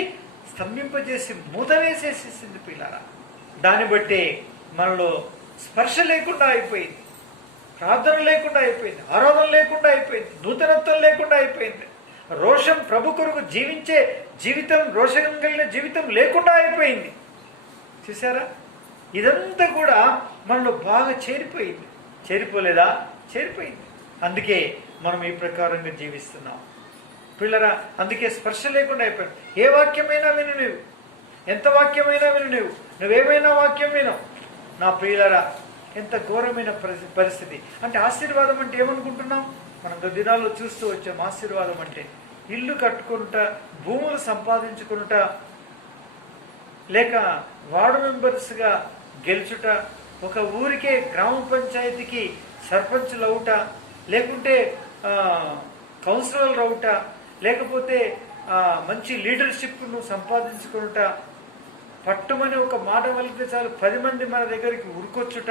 స్తంభింపజేసి మూత వేసేసేసింది పిల్లరా. దాన్ని బట్టే మనలో స్పర్శ లేకుండా అయిపోయింది, ప్రార్థన లేకుండా అయిపోయింది, ఆరాధన లేకుండా అయిపోయింది, నూతనత్వం లేకుండా అయిపోయింది, రోషం ప్రభు కొరకు జీవించే జీవితం, రోషం కలిగిన జీవితం లేకుండా అయిపోయింది. చూసారా? ఇదంతా కూడా మనలో బాగా చేరిపోయింది. చేరిపోలేదా? చేరిపోయింది. అందుకే మనం ఈ ప్రకారంగా జీవిస్తున్నాం పిల్లరా. అందుకే స్పర్శ లేకుండా అయిపోయింది. ఏ వాక్యమైనా విను నువ్వు, ఎంత వాక్యమైనా విను నువ్వేమైనా వాక్యం వినవు. నా ప్రియులరా, ఎంత ఘోరమైన పరిస్థితి. అంటే ఆశీర్వాదం అంటే ఏమనుకుంటున్నాం? మనం దినాల్లో చూస్తూ వచ్చాం. ఆశీర్వాదం అంటే ఇల్లు కట్టుకుంట, భూములు సంపాదించుకుంట, లేక వార్డు మెంబర్స్గా గెలుచుట, ఒక ఊరికే గ్రామ పంచాయతీకి సర్పంచులు అవుట, లేకుంటే కౌన్సిలర్లు అవుట, లేకపోతే మంచి లీడర్షిప్ను సంపాదించుకుంట, పట్టుమని ఒక మాట వలిగితే చాలు 10 మంది మన దగ్గరికి ఉరుకొచ్చుట.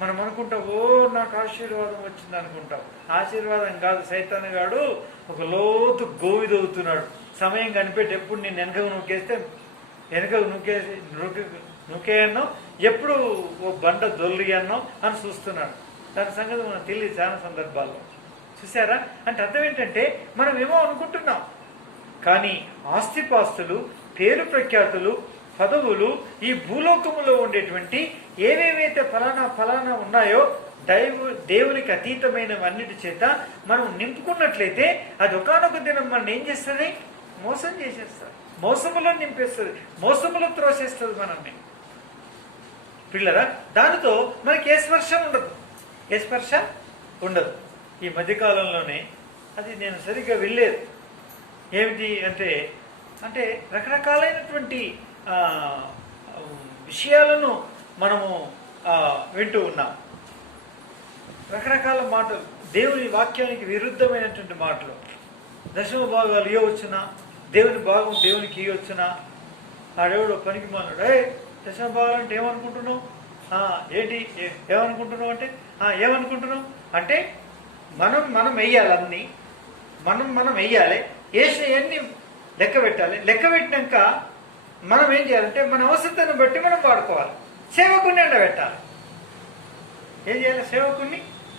మనం అనుకుంటాం, ఓ నాకు ఆశీర్వాదం వచ్చింది అనుకుంటాం. ఆశీర్వాదం కాదు, సైతాన్ గాడు ఒక లోతు గోవిదవుతున్నాడు. సమయం కనిపెట్టి ఎప్పుడు నేను వెనకకు నూకేస్తే వెనకకు నూకేయన్నో, ఎప్పుడు ఓ బండ దొల్లి అన్నో అని చూస్తున్నాడు. దాని సంగతి మనకు తెలియదు చాలా సందర్భాల్లో. చూసారా? అంటే అర్థం ఏంటంటే మనం ఏమో అనుకుంటున్నాం, కానీ ఆస్తిపాస్తులు, పేరు ప్రఖ్యాతులు, పదవులు, ఈ భూలోకములో ఉండేటువంటి ఏవేవైతే ఫలానా ఉన్నాయో దేవునికి అతీతమైనవన్నిటి చేత మనం నింపుకున్నట్లయితే అది ఒకానొక దినం మనం ఏం చేస్తుంది? మోసం చేసేస్తుంది, మోసములో నింపేస్తుంది, మోసములో త్రోసేస్తుంది మనల్ని. పిల్లరా, దానితో మనకి ఏ స్పర్శ ఉండదు, ఏ స్పర్శ ఉండదు. ఈ మధ్యకాలంలోనే అది నేను సరిగ్గా వెళ్ళలేదు. ఏమిటి అంటే అంటే రకరకాలైనటువంటి విషయాలను మనము వింటూ ఉన్నాం. రకరకాల మాటలు, దేవుని వాక్యానికి విరుద్ధమైనటువంటి మాటలు. దశమ భాగాలు ఇవ్వచ్చునా, దేవుని భాగం దేవునికి ఇవ్వచ్చునా? ఆడెవడో పనికి మాట్లాడు, దశమ భాగాలు అంటే ఏమనుకుంటున్నావు? ఏంటి ఏమనుకుంటున్నావు అంటే ఏమనుకుంటున్నావు అంటే మనం వెయ్యాలి, అన్నీ మనం వెయ్యాలి, వేసినవన్నీ లెక్క పెట్టాలి. లెక్క పెట్టినాక మనం ఏం చేయాలంటే మన అవసరతను బట్టి మనం వాడుకోవాలి. సేవకుడిని ఎండబెట్టాలి. ఏం చేయాలి?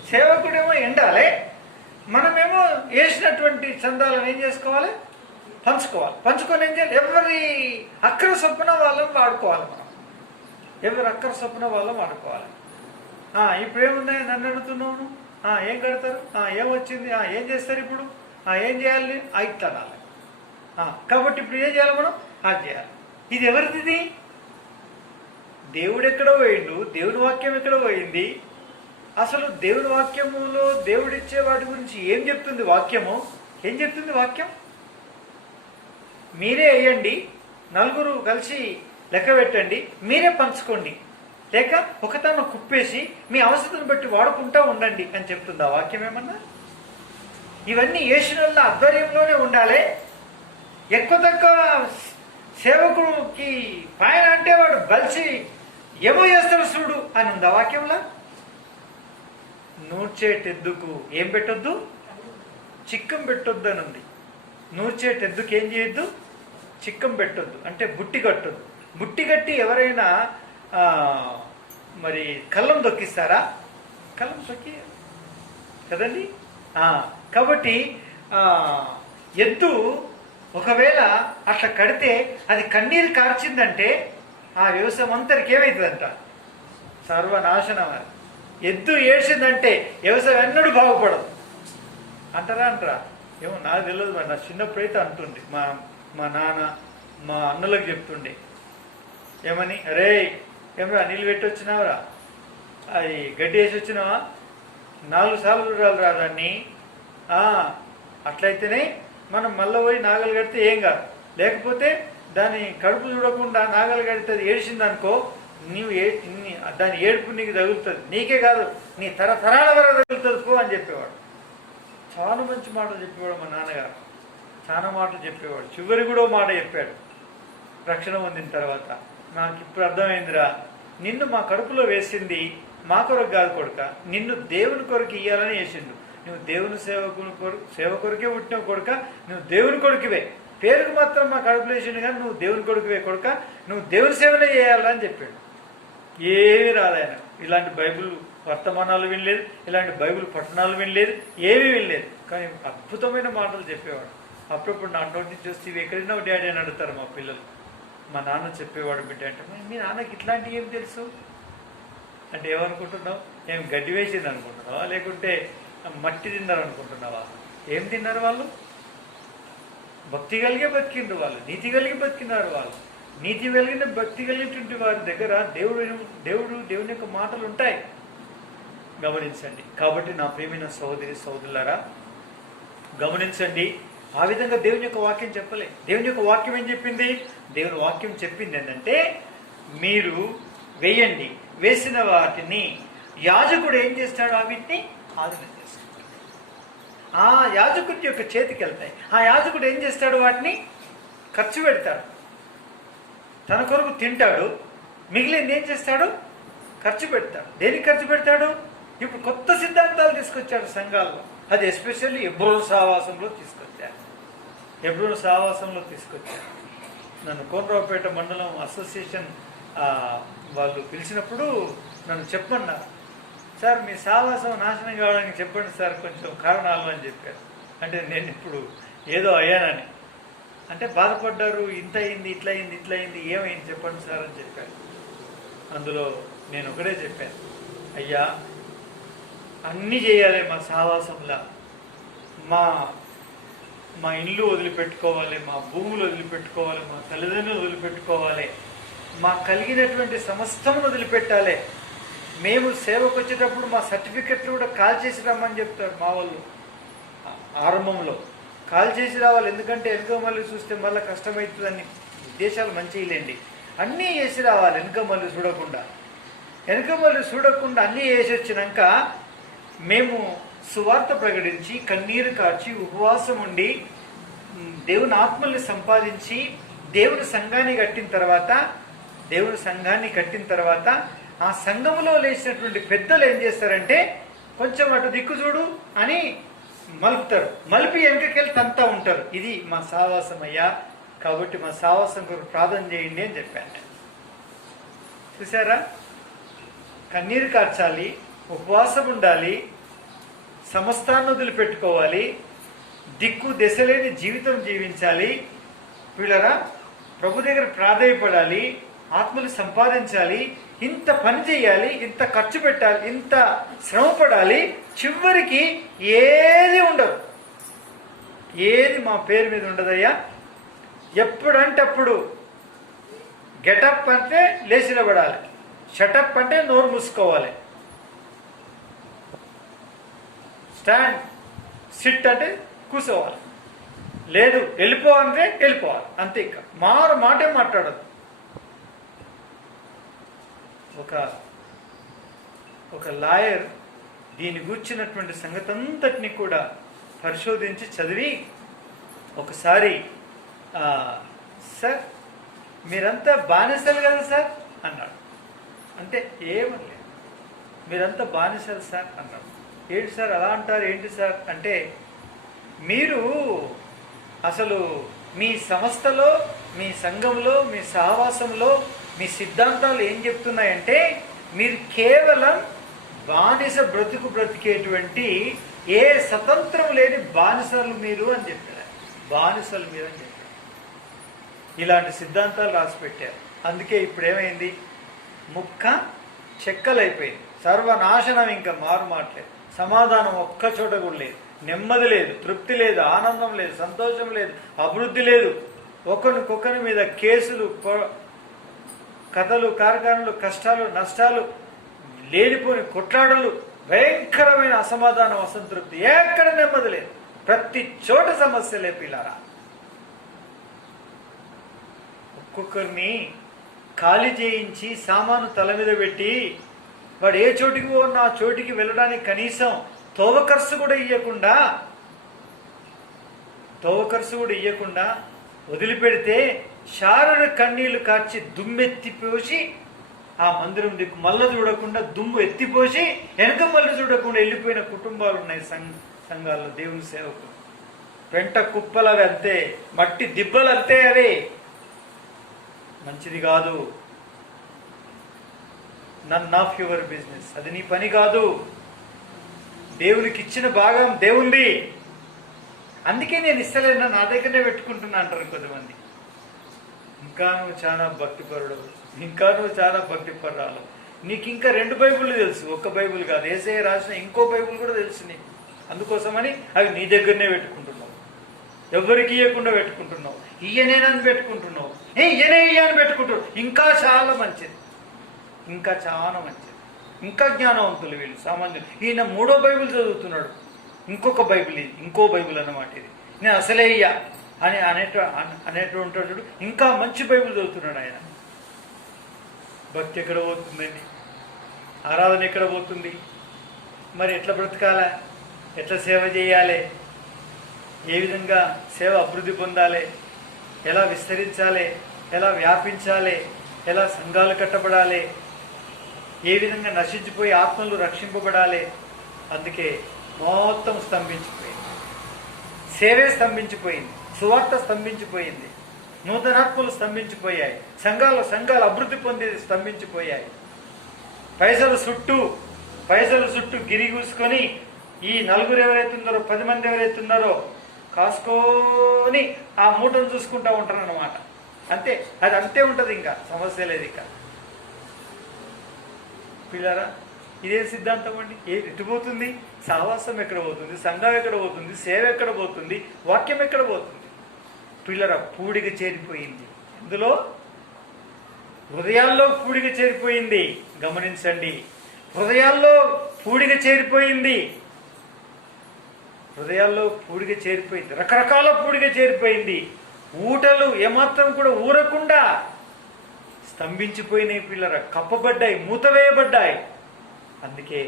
సేవకుడేమో ఎండాలి, మనమేమో వేసినటువంటి చందాలను ఏం చేసుకోవాలి? పంచుకొని ఏం చేయాలి? ఎవరి అక్కర చొప్పున వాళ్ళని వాడుకోవాలి. మనం ఎవరి అక్కర చొప్పున వాళ్ళని వాడుకోవాలి. ఇప్పుడు ఏమున్నాయి నన్ను అడుగుతున్నావు? ఏం కడతారు? ఏమొచ్చింది? ఏం చేస్తారు ఇప్పుడు? ఏం చేయాలి? అయితనాలి. కాబట్టి ఇప్పుడు ఏం చేయాలి? మనం అది చేయాలి. ఇది ఎవరిది? దేవుడు ఎక్కడో పోయిండు, దేవుని వాక్యం ఎక్కడో పోయింది. అసలు దేవుని వాక్యములో దేవుడిచ్చే వాటి గురించి ఏం చెప్తుంది వాక్యము? ఏం చెప్తుంది వాక్యం? మీరే వేయండి, నలుగురు కలిసి లెక్క పెట్టండి, మీరే పంచుకోండి, లేక ఒకతను కుప్పేసి మీ అవసరం బట్టి వాడుకుంటా ఉండండి అని చెప్తుంది ఆ వాక్యం. ఏమన్నా ఇవన్నీ యేసుల ఆధ్వర్యంలోనే ఉండాలి. ఎక్కువ తక్కువ సేవకుడికి పైన అంటే వాడు బలిసి ఏమో చేస్తాడు చూడు అని ఉంది ఆ వాక్యంలో. నూర్చేటెద్దుకు ఏం పెట్టొద్దు? చిక్కం పెట్టొద్దు అని ఉంది. నూర్చేటెద్దుకు ఏం చేయొద్దు? చిక్కం పెట్టొద్దు అంటే బుట్టి కట్టొద్దు. బుట్టి కట్టి ఎవరైనా మరి కళ్ళం దొక్కిస్తారా? కళ్ళం దొక్కి కదండి. కాబట్టి ఎద్దు ఒకవేళ అట్లా కడితే అది కన్నీరు కార్చిందంటే ఆ వ్యవసాయం అంతరికి ఏమవుతుందంట? సర్వనాశనం. అది ఎద్దు ఏడ్చిందంటే వ్యవసాయం ఎన్నడూ బాగుపడదు అంటారా? ఏమో నాకు తెలియదు, మరి నా చిన్నప్పుడైతే అంటుండే మా నాన్న మా అన్నలకు చెప్తుండే. ఏమని? అరే ఏమరా నీళ్ళు పెట్టి వచ్చినావురా, అది గడ్డి వేసి వచ్చినావా, 4 సార్లు చూడాలి రా దాన్ని. అట్లయితేనే మనం మళ్ళీ పోయి నాగలు కడితే ఏం కాదు. లేకపోతే దాని కడుపు చూడకుండా నాగలు కడితే అది ఏడ్చిందనుకో, నీవు దాని ఏడుపు నీకు తగులుతుంది, నీకే కాదు నీ తరతరాల వరకు తగులుతుంది పో అని చెప్పేవాడు. చాలా మంచి మాటలు చెప్పేవాడు మా నాన్నగారు, చాలా మాటలు చెప్పేవాడు. చివరి కూడా మాట చెప్పాడు రక్షణ పొందిన తర్వాత. నాకు ఇప్పుడు అర్థమైందిరా, నిన్ను మా కడుపులో వేసింది మా కొరకు కాదు కొడుక, నిన్ను దేవుని కొరకు ఇయ్యాలని వేసిండు. నువ్వు దేవుని సేవ కొరకే పుట్టిన కొడుక, నువ్వు దేవుని కొడుకువే. పేరుకు మాత్రం మా కడుపులో వేసిండు కానీ నువ్వు దేవుని కొడుకువే కొడుక, నువ్వు దేవుని సేవనే చేయాలని చెప్పాడు. ఏమీ రాదాయన. ఇలాంటి బైబిల్ వర్తమానాలు వినలేదు, ఇలాంటి బైబిల్ పట్టణాలు వినలేదు, ఏమీ వినలేదు. కానీ అద్భుతమైన మాటలు చెప్పేవాడు. అప్పుడప్పుడు నా నోటి చూస్తే ఇవి ఎక్కడైనా డాడీ అని అడుగుతారు మా పిల్లలు. మా నాన్న చెప్పేవాడు బిడ్డ అంటే, మీ నాన్నకి ఇట్లాంటివి ఏం తెలుసు అంటే ఏమనుకుంటున్నావు? ఏం గడ్డి వేసింది అనుకుంటున్నావా, లేకుంటే మట్టి తిన్నారు అనుకుంటున్నావా? ఏం తిన్నారు వాళ్ళు? భక్తి కలిగే బతికిండ్రు వాళ్ళు, నీతి కలిగి బతికినారు వాళ్ళు. నీతి కలిగిన భక్తి కలిగినటువంటి వారి దగ్గర దేవుని యొక్క మాటలు ఉంటాయి. గమనించండి. కాబట్టి నా ప్రియమైన సహోదరి సహోదరులారా గమనించండి. ఆ విధంగా దేవుని యొక్క వాక్యం చెప్పలే. దేవుని యొక్క వాక్యం ఏం చెప్పింది? దేవుని వాక్యం చెప్పింది ఏంటంటే, మీరు వేయండి, వేసిన వాటిని యాజకుడు ఏం చేస్తాడు? ఆ వీటిని ఆధీనం చేస్తాడు. ఆ యాజకుడి యొక్క చేతికి వెళ్తాయి. ఆ యాజకుడు ఏం చేస్తాడు? వాటిని ఖర్చు పెడతాడు, తన కొరకు తింటాడు, మిగిలింది ఏం చేస్తాడు? ఖర్చు పెడతాడు. దేనికి ఖర్చు పెడతాడు? ఇప్పుడు కొత్త సిద్ధాంతాలు తీసుకొచ్చాడు సంఘాల్లో. అది ఎస్పెషల్లీ హెబ్రోను సహవాసంలో తీసుకొచ్చారు. హెబ్రోను సహవాసంలో తీసుకొచ్చారు. నన్ను కోనరావుపేట మండలం అసోసియేషన్ వాళ్ళు పిలిచినప్పుడు నన్ను చెప్పమన్నారు. సార్ మీ సహవాసం నాశనం కావడానికి చెప్పండి సార్ కొంచెం కారణాలు అని చెప్పారు. అంటే నేను ఇప్పుడు ఏదో అయ్యానని అంటే బాధపడ్డారు. ఇంత అయింది, ఇట్లా అయింది, ఇట్లా అయింది, ఏమైంది చెప్పండి సార్ అని చెప్పారు. అందులో నేను ఒకటే చెప్పాను, అయ్యా అన్నీ చేయాలి. మా సావాసంలా మా మా ఇల్లు వదిలిపెట్టుకోవాలి, మా భూములు వదిలిపెట్టుకోవాలి, మా తల్లిదండ్రులు వదిలిపెట్టుకోవాలి, మా కలిగినటువంటి సమస్తమును వదిలిపెట్టాలి. మేము సేవకు వచ్చేటప్పుడు మా సర్టిఫికెట్లు కూడా కాల్ చేసి రమ్మని చెప్తారు మా వాళ్ళు. ఆరంభంలో కాల్ చేసి రావాలి, ఎందుకంటే వెనుక మళ్ళీ చూస్తే మళ్ళీ కష్టమవుతుందని ఉద్దేశాలు మంచిలేండి. అన్నీ వేసి రావాలి, వెనుక మళ్ళీ చూడకుండా. వెనుక మళ్ళీ చూడకుండా అన్నీ వేసి వచ్చినాక మేము సువార్త ప్రకటించి కన్నీరు కార్చి ఉపవాసం ఉండి దేవుని ఆత్మల్ని సంపాదించి దేవుని సంఘాన్ని కట్టిన తర్వాత ఆ సంఘములో లేచినటువంటి పెద్దలు ఏం చేస్తారంటే కొంచెం అటు దిక్కు చూడు అని మలుపుతారు. మలిపి వెనకకెళ్ళి తంతా ఉంటారు. ఇది మా సావాసం అయ్యా, కాబట్టి మా సావాసం కొరకు ప్రార్థన చేయండి అని చెప్పాను. చూసారా, కన్నీరు కార్చాలి, ఉపవాసం ఉండాలి, సమస్తాన్ని వదిలిపెట్టుకోవాలి, దిక్కు దశలేని జీవితం జీవించాలి. వీళ్ళరా ప్రభు దగ్గర ప్రాధేయపడాలి, ఆత్మలు సంపాదించాలి, ఇంత పని చేయాలి, ఇంత ఖర్చు పెట్టాలి, ఇంత శ్రమ పడాలి. చివరికి ఏది ఉండదు, ఏది మా పేరు మీద ఉండదయ్యా. ఎప్పుడంటే అప్పుడు గెటప్ అంటే లేచి నిలబడాలి, షటప్ అంటే నోరు మూసుకోవాలి, స్టాండ్ సిట్ అంటే కూర్చోవాలి, లేదు వెళ్ళిపో అంటే వెళ్ళిపోవాలి, అంతే. ఇక మాటే మాట్లాడదు. ఒక లాయర్ దీని గూర్చినటువంటి సంగతి అంతటిని కూడా పరిశోధించి చదివి ఒకసారి సార్ మీరంతా బానిసలు కదా సార్ అన్నాడు. అంటే ఏమని, మీరంతా బానిసలు సార్ అన్నాడు. ఏంటి సార్ అలా అంటారు, ఏంటి సార్ అంటే, మీరు అసలు మీ సంస్థలో, మీ సంఘంలో, మీ సహవాసంలో మీ సిద్ధాంతాలు ఏం చెప్తున్నాయంటే మీరు కేవలం బానిస బ్రతికేటువంటి ఏ స్వతంత్రం లేని బానిసలు మీరు అని చెప్పారు. బానిసలు మీరు అని చెప్పారు. ఇలాంటి సిద్ధాంతాలు రాసి పెట్టారు. అందుకే ఇప్పుడు ఏమైంది, ముక్క చెక్కలైపోయింది, సర్వనాశనం. ఇంకా మారట్లేదు, సమాధానం ఒక్క చోట కూడా లేదు, నెమ్మది లేదు, తృప్తి లేదు, ఆనందం లేదు, సంతోషం లేదు, అభివృద్ధి లేదు. ఒకరికొకరి మీద కేసులు, కథలు, కార్ఖానాలు, కష్టాలు, నష్టాలు, లేనిపోని కొట్లాడలు, భయంకరమైన అసమాధానం, అసంతృప్తి, ఎక్కడ నెమ్మది లేదు, ప్రతి చోట సమస్యలే. పిల్లారా, ఒక్కొక్కరిని ఖాళీ చేయించి సామాను తల మీద పెట్టి వాడు ఏ చోటికి పోన్నా ఆ చోటికి వెళ్ళడానికి కనీసం తోవ ఖర్చు కూడా ఇయ్యకుండా వదిలిపెడితే శారీరక కన్నీళ్లు కార్చి దుమ్మెత్తిపోసి ఆ మందిరం దిక్కు మళ్ళీ చూడకుండా దుమ్ము ఎత్తిపోసి వెనక మళ్ళీ చూడకుండా వెళ్ళిపోయిన కుటుంబాలు ఉన్నాయి సంఘాల్లో. దేవుని సేవకు పెంట కుప్పలు అవి అంతే, మట్టి దిబ్బలు అంతే, అవే మంచిది కాదు. నన్ ఆఫ్ యువర్ బిజినెస్, అది నీ పని కాదు. దేవునికి ఇచ్చిన భాగం దేవుంది, అందుకే నేను ఇస్తలేనా, నా దగ్గరనే పెట్టుకుంటున్నా అంటారు కొంతమంది. ఇంకా నువ్వు చాలా భక్తిపరుడు, ఇంకా నువ్వు చాలా భక్తిపరురాలు, నీకు ఇంకా 2 బైబుల్ తెలుసు, ఒక్క బైబుల్ కాదు, యేసయ్య రాసిన ఇంకో బైబుల్ కూడా తెలుసు నీకు. అందుకోసమని అవి నీ దగ్గరనే పెట్టుకుంటున్నావు, ఎవరికి ఇవ్వకుండా పెట్టుకుంటున్నావు. ఈయనేనని పెట్టుకుంటున్నావు, ఈయనే అని పెట్టుకుంటున్నావు. ఇంకా చాలా మంచిది, ఇంకా చాలా మంచిది, ఇంకా జ్ఞానవంతులు వీళ్ళు, సామాన్యులు. ఈయన 3వ బైబిల్ చదువుతున్నాడు, ఇంకొక బైబిల్, ఇంకో బైబిల్ అన్నమాట ఇది. నేను అసలే అయ్యా అని అనేటువంటి చూడు, ఇంకా మంచి బైబిల్ చదువుతున్నాడు ఆయన. భక్తి ఎక్కడ పోతుందండి, ఆరాధన ఎక్కడ పోతుంది? మరి ఎట్లా బ్రతకాలా, ఎట్లా సేవ చేయాలి, ఏ విధంగా సేవ అభివృద్ధి పొందాలి, ఎలా విస్తరించాలి, ఎలా వ్యాపించాలి, ఎలా సంఘాలు కట్టబడాలి, ఏ విధంగా నశించిపోయి ఆత్మలు రక్షింపబడాలి. అందుకే మొత్తం స్తంభించిపోయింది, సేవే స్తంభించిపోయింది, సువార్త స్తంభించిపోయింది, నూతనాత్మలు స్తంభించిపోయాయి, సంఘాలు అభివృద్ధి పొంది స్తంభించిపోయాయి. పైసలు చుట్టూ గిరి కూసుకొని ఈ 4 ఎవరైతున్నారో 10 మంది ఎవరైతున్నారో కాసుకొని ఆ మూటను చూసుకుంటా ఉంటారు అన్నమాట. అంతే, అది అంతే ఉంటుంది, ఇంకా సమస్య లేదు. ఇంకా పిల్లరా, ఇదే సిద్ధాంతం అండి. ఎటుపోతుంది? సహవాసం ఎక్కడ పోతుంది? సంఘం ఎక్కడ పోతుంది? సేవ ఎక్కడ పోతుంది? వాక్యం ఎక్కడ పోతుంది? పిల్లరా, పూడిక చేరిపోయింది. ఇందులో హృదయాల్లో పూడిక చేరిపోయింది. గమనించండి, హృదయాల్లో పూడిక చేరిపోయింది. హృదయాల్లో పూడిక చేరిపోయింది. రకరకాల పూడిక చేరిపోయింది. ఊటలు ఏమాత్రం కూడా ఊరకుండా స్తంభించిపోయినాయి. పిల్లరా, కప్పబడ్డాయి, మూతవేయబడ్డాయి. అందుకే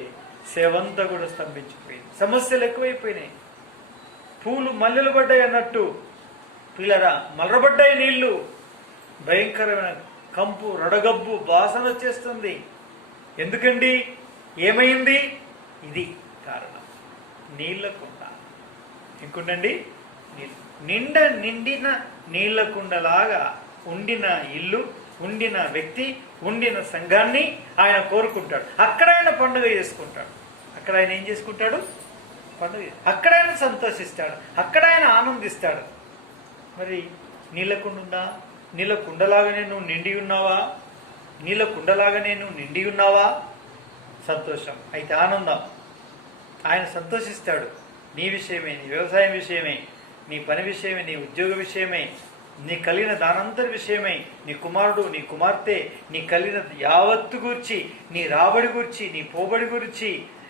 సేవంతా కూడా స్తంభించిపోయింది. సమస్యలు ఎక్కువైపోయినాయి. పూలు మల్లెలు పడ్డాయి అన్నట్టు పిల్లరా, మలరబడ్డాయి నీళ్లు. భయంకరమైన కంపు, రడగబ్బు, వాసన వచ్చేస్తుంది. ఎందుకండి? ఏమైంది? ఇది కారణం. నీళ్ల కుండ. ఇంకుండండి, నిండిన నీళ్ల కుండలాగా ఉండిన ఇల్లు, ఉండిన వ్యక్తి, ఉండిన సంఘాన్ని ఆయన కోరుకుంటాడు. అక్కడ ఆయన పండుగ చేసుకుంటాడు. అక్కడ ఆయన ఏం చేసుకుంటాడు? పండుగ. అక్కడ ఆయన సంతోషిస్తాడు. అక్కడ ఆయన ఆనందిస్తాడు. మరి నీళ్ళ కుండ ఉందా? నీళ్ళ కుండలాగానే నువ్వు నిండి ఉన్నావా? నీళ్ళ కుండలాగానే నువ్వు నిండి ఉన్నావా? సంతోషం. అయితే ఆనందం. ఆయన సంతోషిస్తాడు. నీ విషయమే, నీ వ్యవసాయం విషయమే, నీ పని విషయమే, నీ ఉద్యోగ విషయమే, నీ కలిగిన దానంతరి విషయమై, నీ కుమారుడు, నీ కుమార్తె, నీ కలిగిన యావత్తు గురించి, నీ రాబడి గురించి, నీ పోబడి గురించి,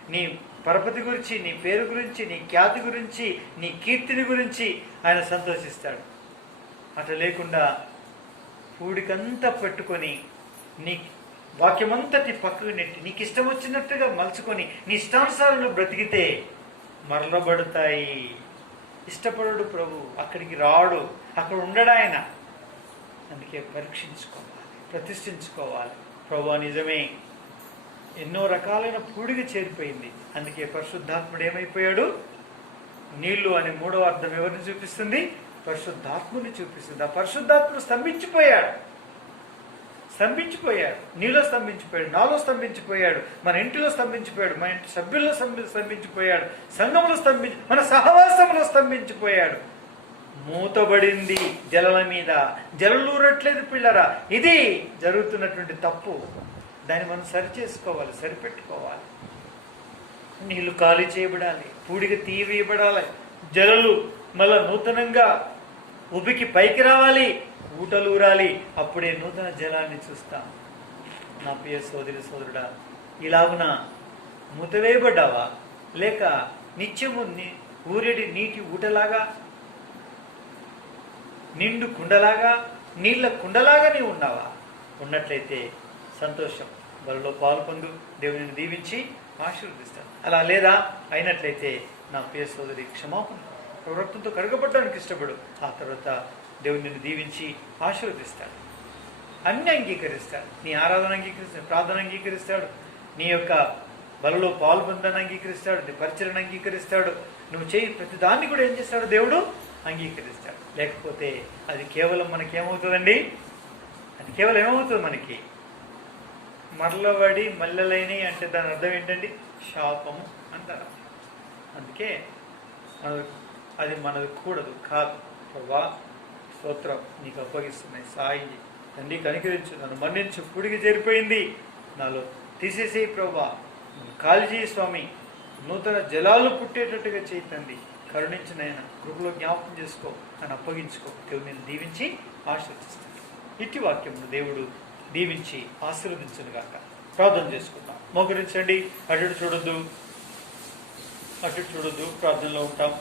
నీ పరపతి గురించి, నీ పేరు గురించి, నీ ఖ్యాతి గురించి, నీ కీర్తిని గురించి ఆయన సంతోషిస్తాడు. అట్లా లేకుండా పూడికంతా పెట్టుకొని నీ వాక్యమంతటి పక్కకు నెట్టి నీకు ఇష్టం వచ్చినట్టుగా మలుచుకొని నీ ఇష్టానుసారంలో బ్రతికితే మరలబడతాయి. ఇష్టపడు ప్రభు, అక్కడికి రాడు, అక్కడ ఉండడు ఆయన. అందుకే పరీక్షించుకోవాలి, ప్రతిష్ఠించుకోవాలి. ప్రభు నిజమే, ఎన్నో రకాలైన పూడిగా చేరిపోయింది. అందుకే పరిశుద్ధాత్ముడు ఏమైపోయాడు? నీళ్లు అనే మూడవ అర్థం ఎవరిని చూపిస్తుంది? పరిశుద్ధాత్ముని చూపిస్తుంది. ఆ పరిశుద్ధాత్ముడు స్తంభించిపోయాడు. నీలో స్తంభించిపోయాడు, నాలో స్తంభించిపోయాడు, మన ఇంటిలో స్తంభించిపోయాడు, మన ఇంటి సభ్యుల్లో స్తంభించిపోయాడు, సంఘంలో మన సహవాసంలో స్తంభించిపోయాడు. మూతబడింది జలల మీద. జలలూరట్లేదు పిల్లరా. ఇది జరుగుతున్నటువంటి తప్పు. దాన్ని మనం సరిచేసుకోవాలి, సరిపెట్టుకోవాలి. నీళ్లు ఖాళీ చేయబడాలి, పూడిక తీయబడాలి, జలలు మళ్ళా నూతనంగా ఉబికి పైకి రావాలి, ఊటలు ఊరాలి. అప్పుడే నూతన జలాన్ని చూస్తాం. నా ప్రియ సోదరి సోదరుడా, ఇలాగున మూతవేయబడ్డావా? లేక నిత్యము ఊరేడి నీటి ఊటలాగా, నిండు కుండలాగా, నీళ్ల కుండలాగా నీవు ఉన్నావా? ఉన్నట్లయితే సంతోషం, బలిలో పాల్పొందు. దేవుని దీవించి ఆశీర్వదిస్తాను. అలా లేదా అయినట్లయితే నా ప్రియ సోదరి క్షమాపణ, రక్తంతో కడగబడడానికి ఇష్టపడు. ఆ తర్వాత దేవుని దీవించి ఆశీర్వదిస్తాడు. అన్ని అంగీకరిస్తాడు. నీ ఆరాధన అంగీకరిస్తాడు, ప్రార్థన అంగీకరిస్తాడు, నీ యొక్క బలలో పాల్పొందాన్ని అంగీకరిస్తాడు, నీ పరిచరణ అంగీకరిస్తాడు. నువ్వు చేయి ప్రతి దాన్ని కూడా ఏం చేస్తాడు? దేవుడు అంగీకరిస్తాడు. లేకపోతే అది కేవలం మనకేమవుతుందండి? అది కేవలం ఏమవుతుంది? మనకి మరలబడి మల్లెలైనవి అంటే దాని అర్థం ఏంటండి? శాపము అంటారు. అందుకే అది మనది కూడదు, కాదు. ప్రభా స్తోత్రం, నీకు అప్పగిస్తున్నాయి, సాయి తండ్రి, కనికరించు, నన్ను మన్నించు. పూడికి చేరిపోయింది, నాలో తీసేసేయి ప్రభా, కాల్ చేయి స్వామి, నూతన జలాలు పుట్టేటట్టుగా చేయి తండ్రి, కరుణించిన ఆయన కృపలో జ్ఞాపకం చేసుకో, నన్ను అప్పగించుకో. దేవుడు నేను దీవించి ఆశీర్వదిస్తాను. ఇట్టి వాక్యమును దేవుడు దీవించి ఆశీర్వదించును గాక. ప్రార్థన చేసుకుందాం. మోకరించండి. అటు చూడొద్దు, ప్రార్థనలో ఉంటాం.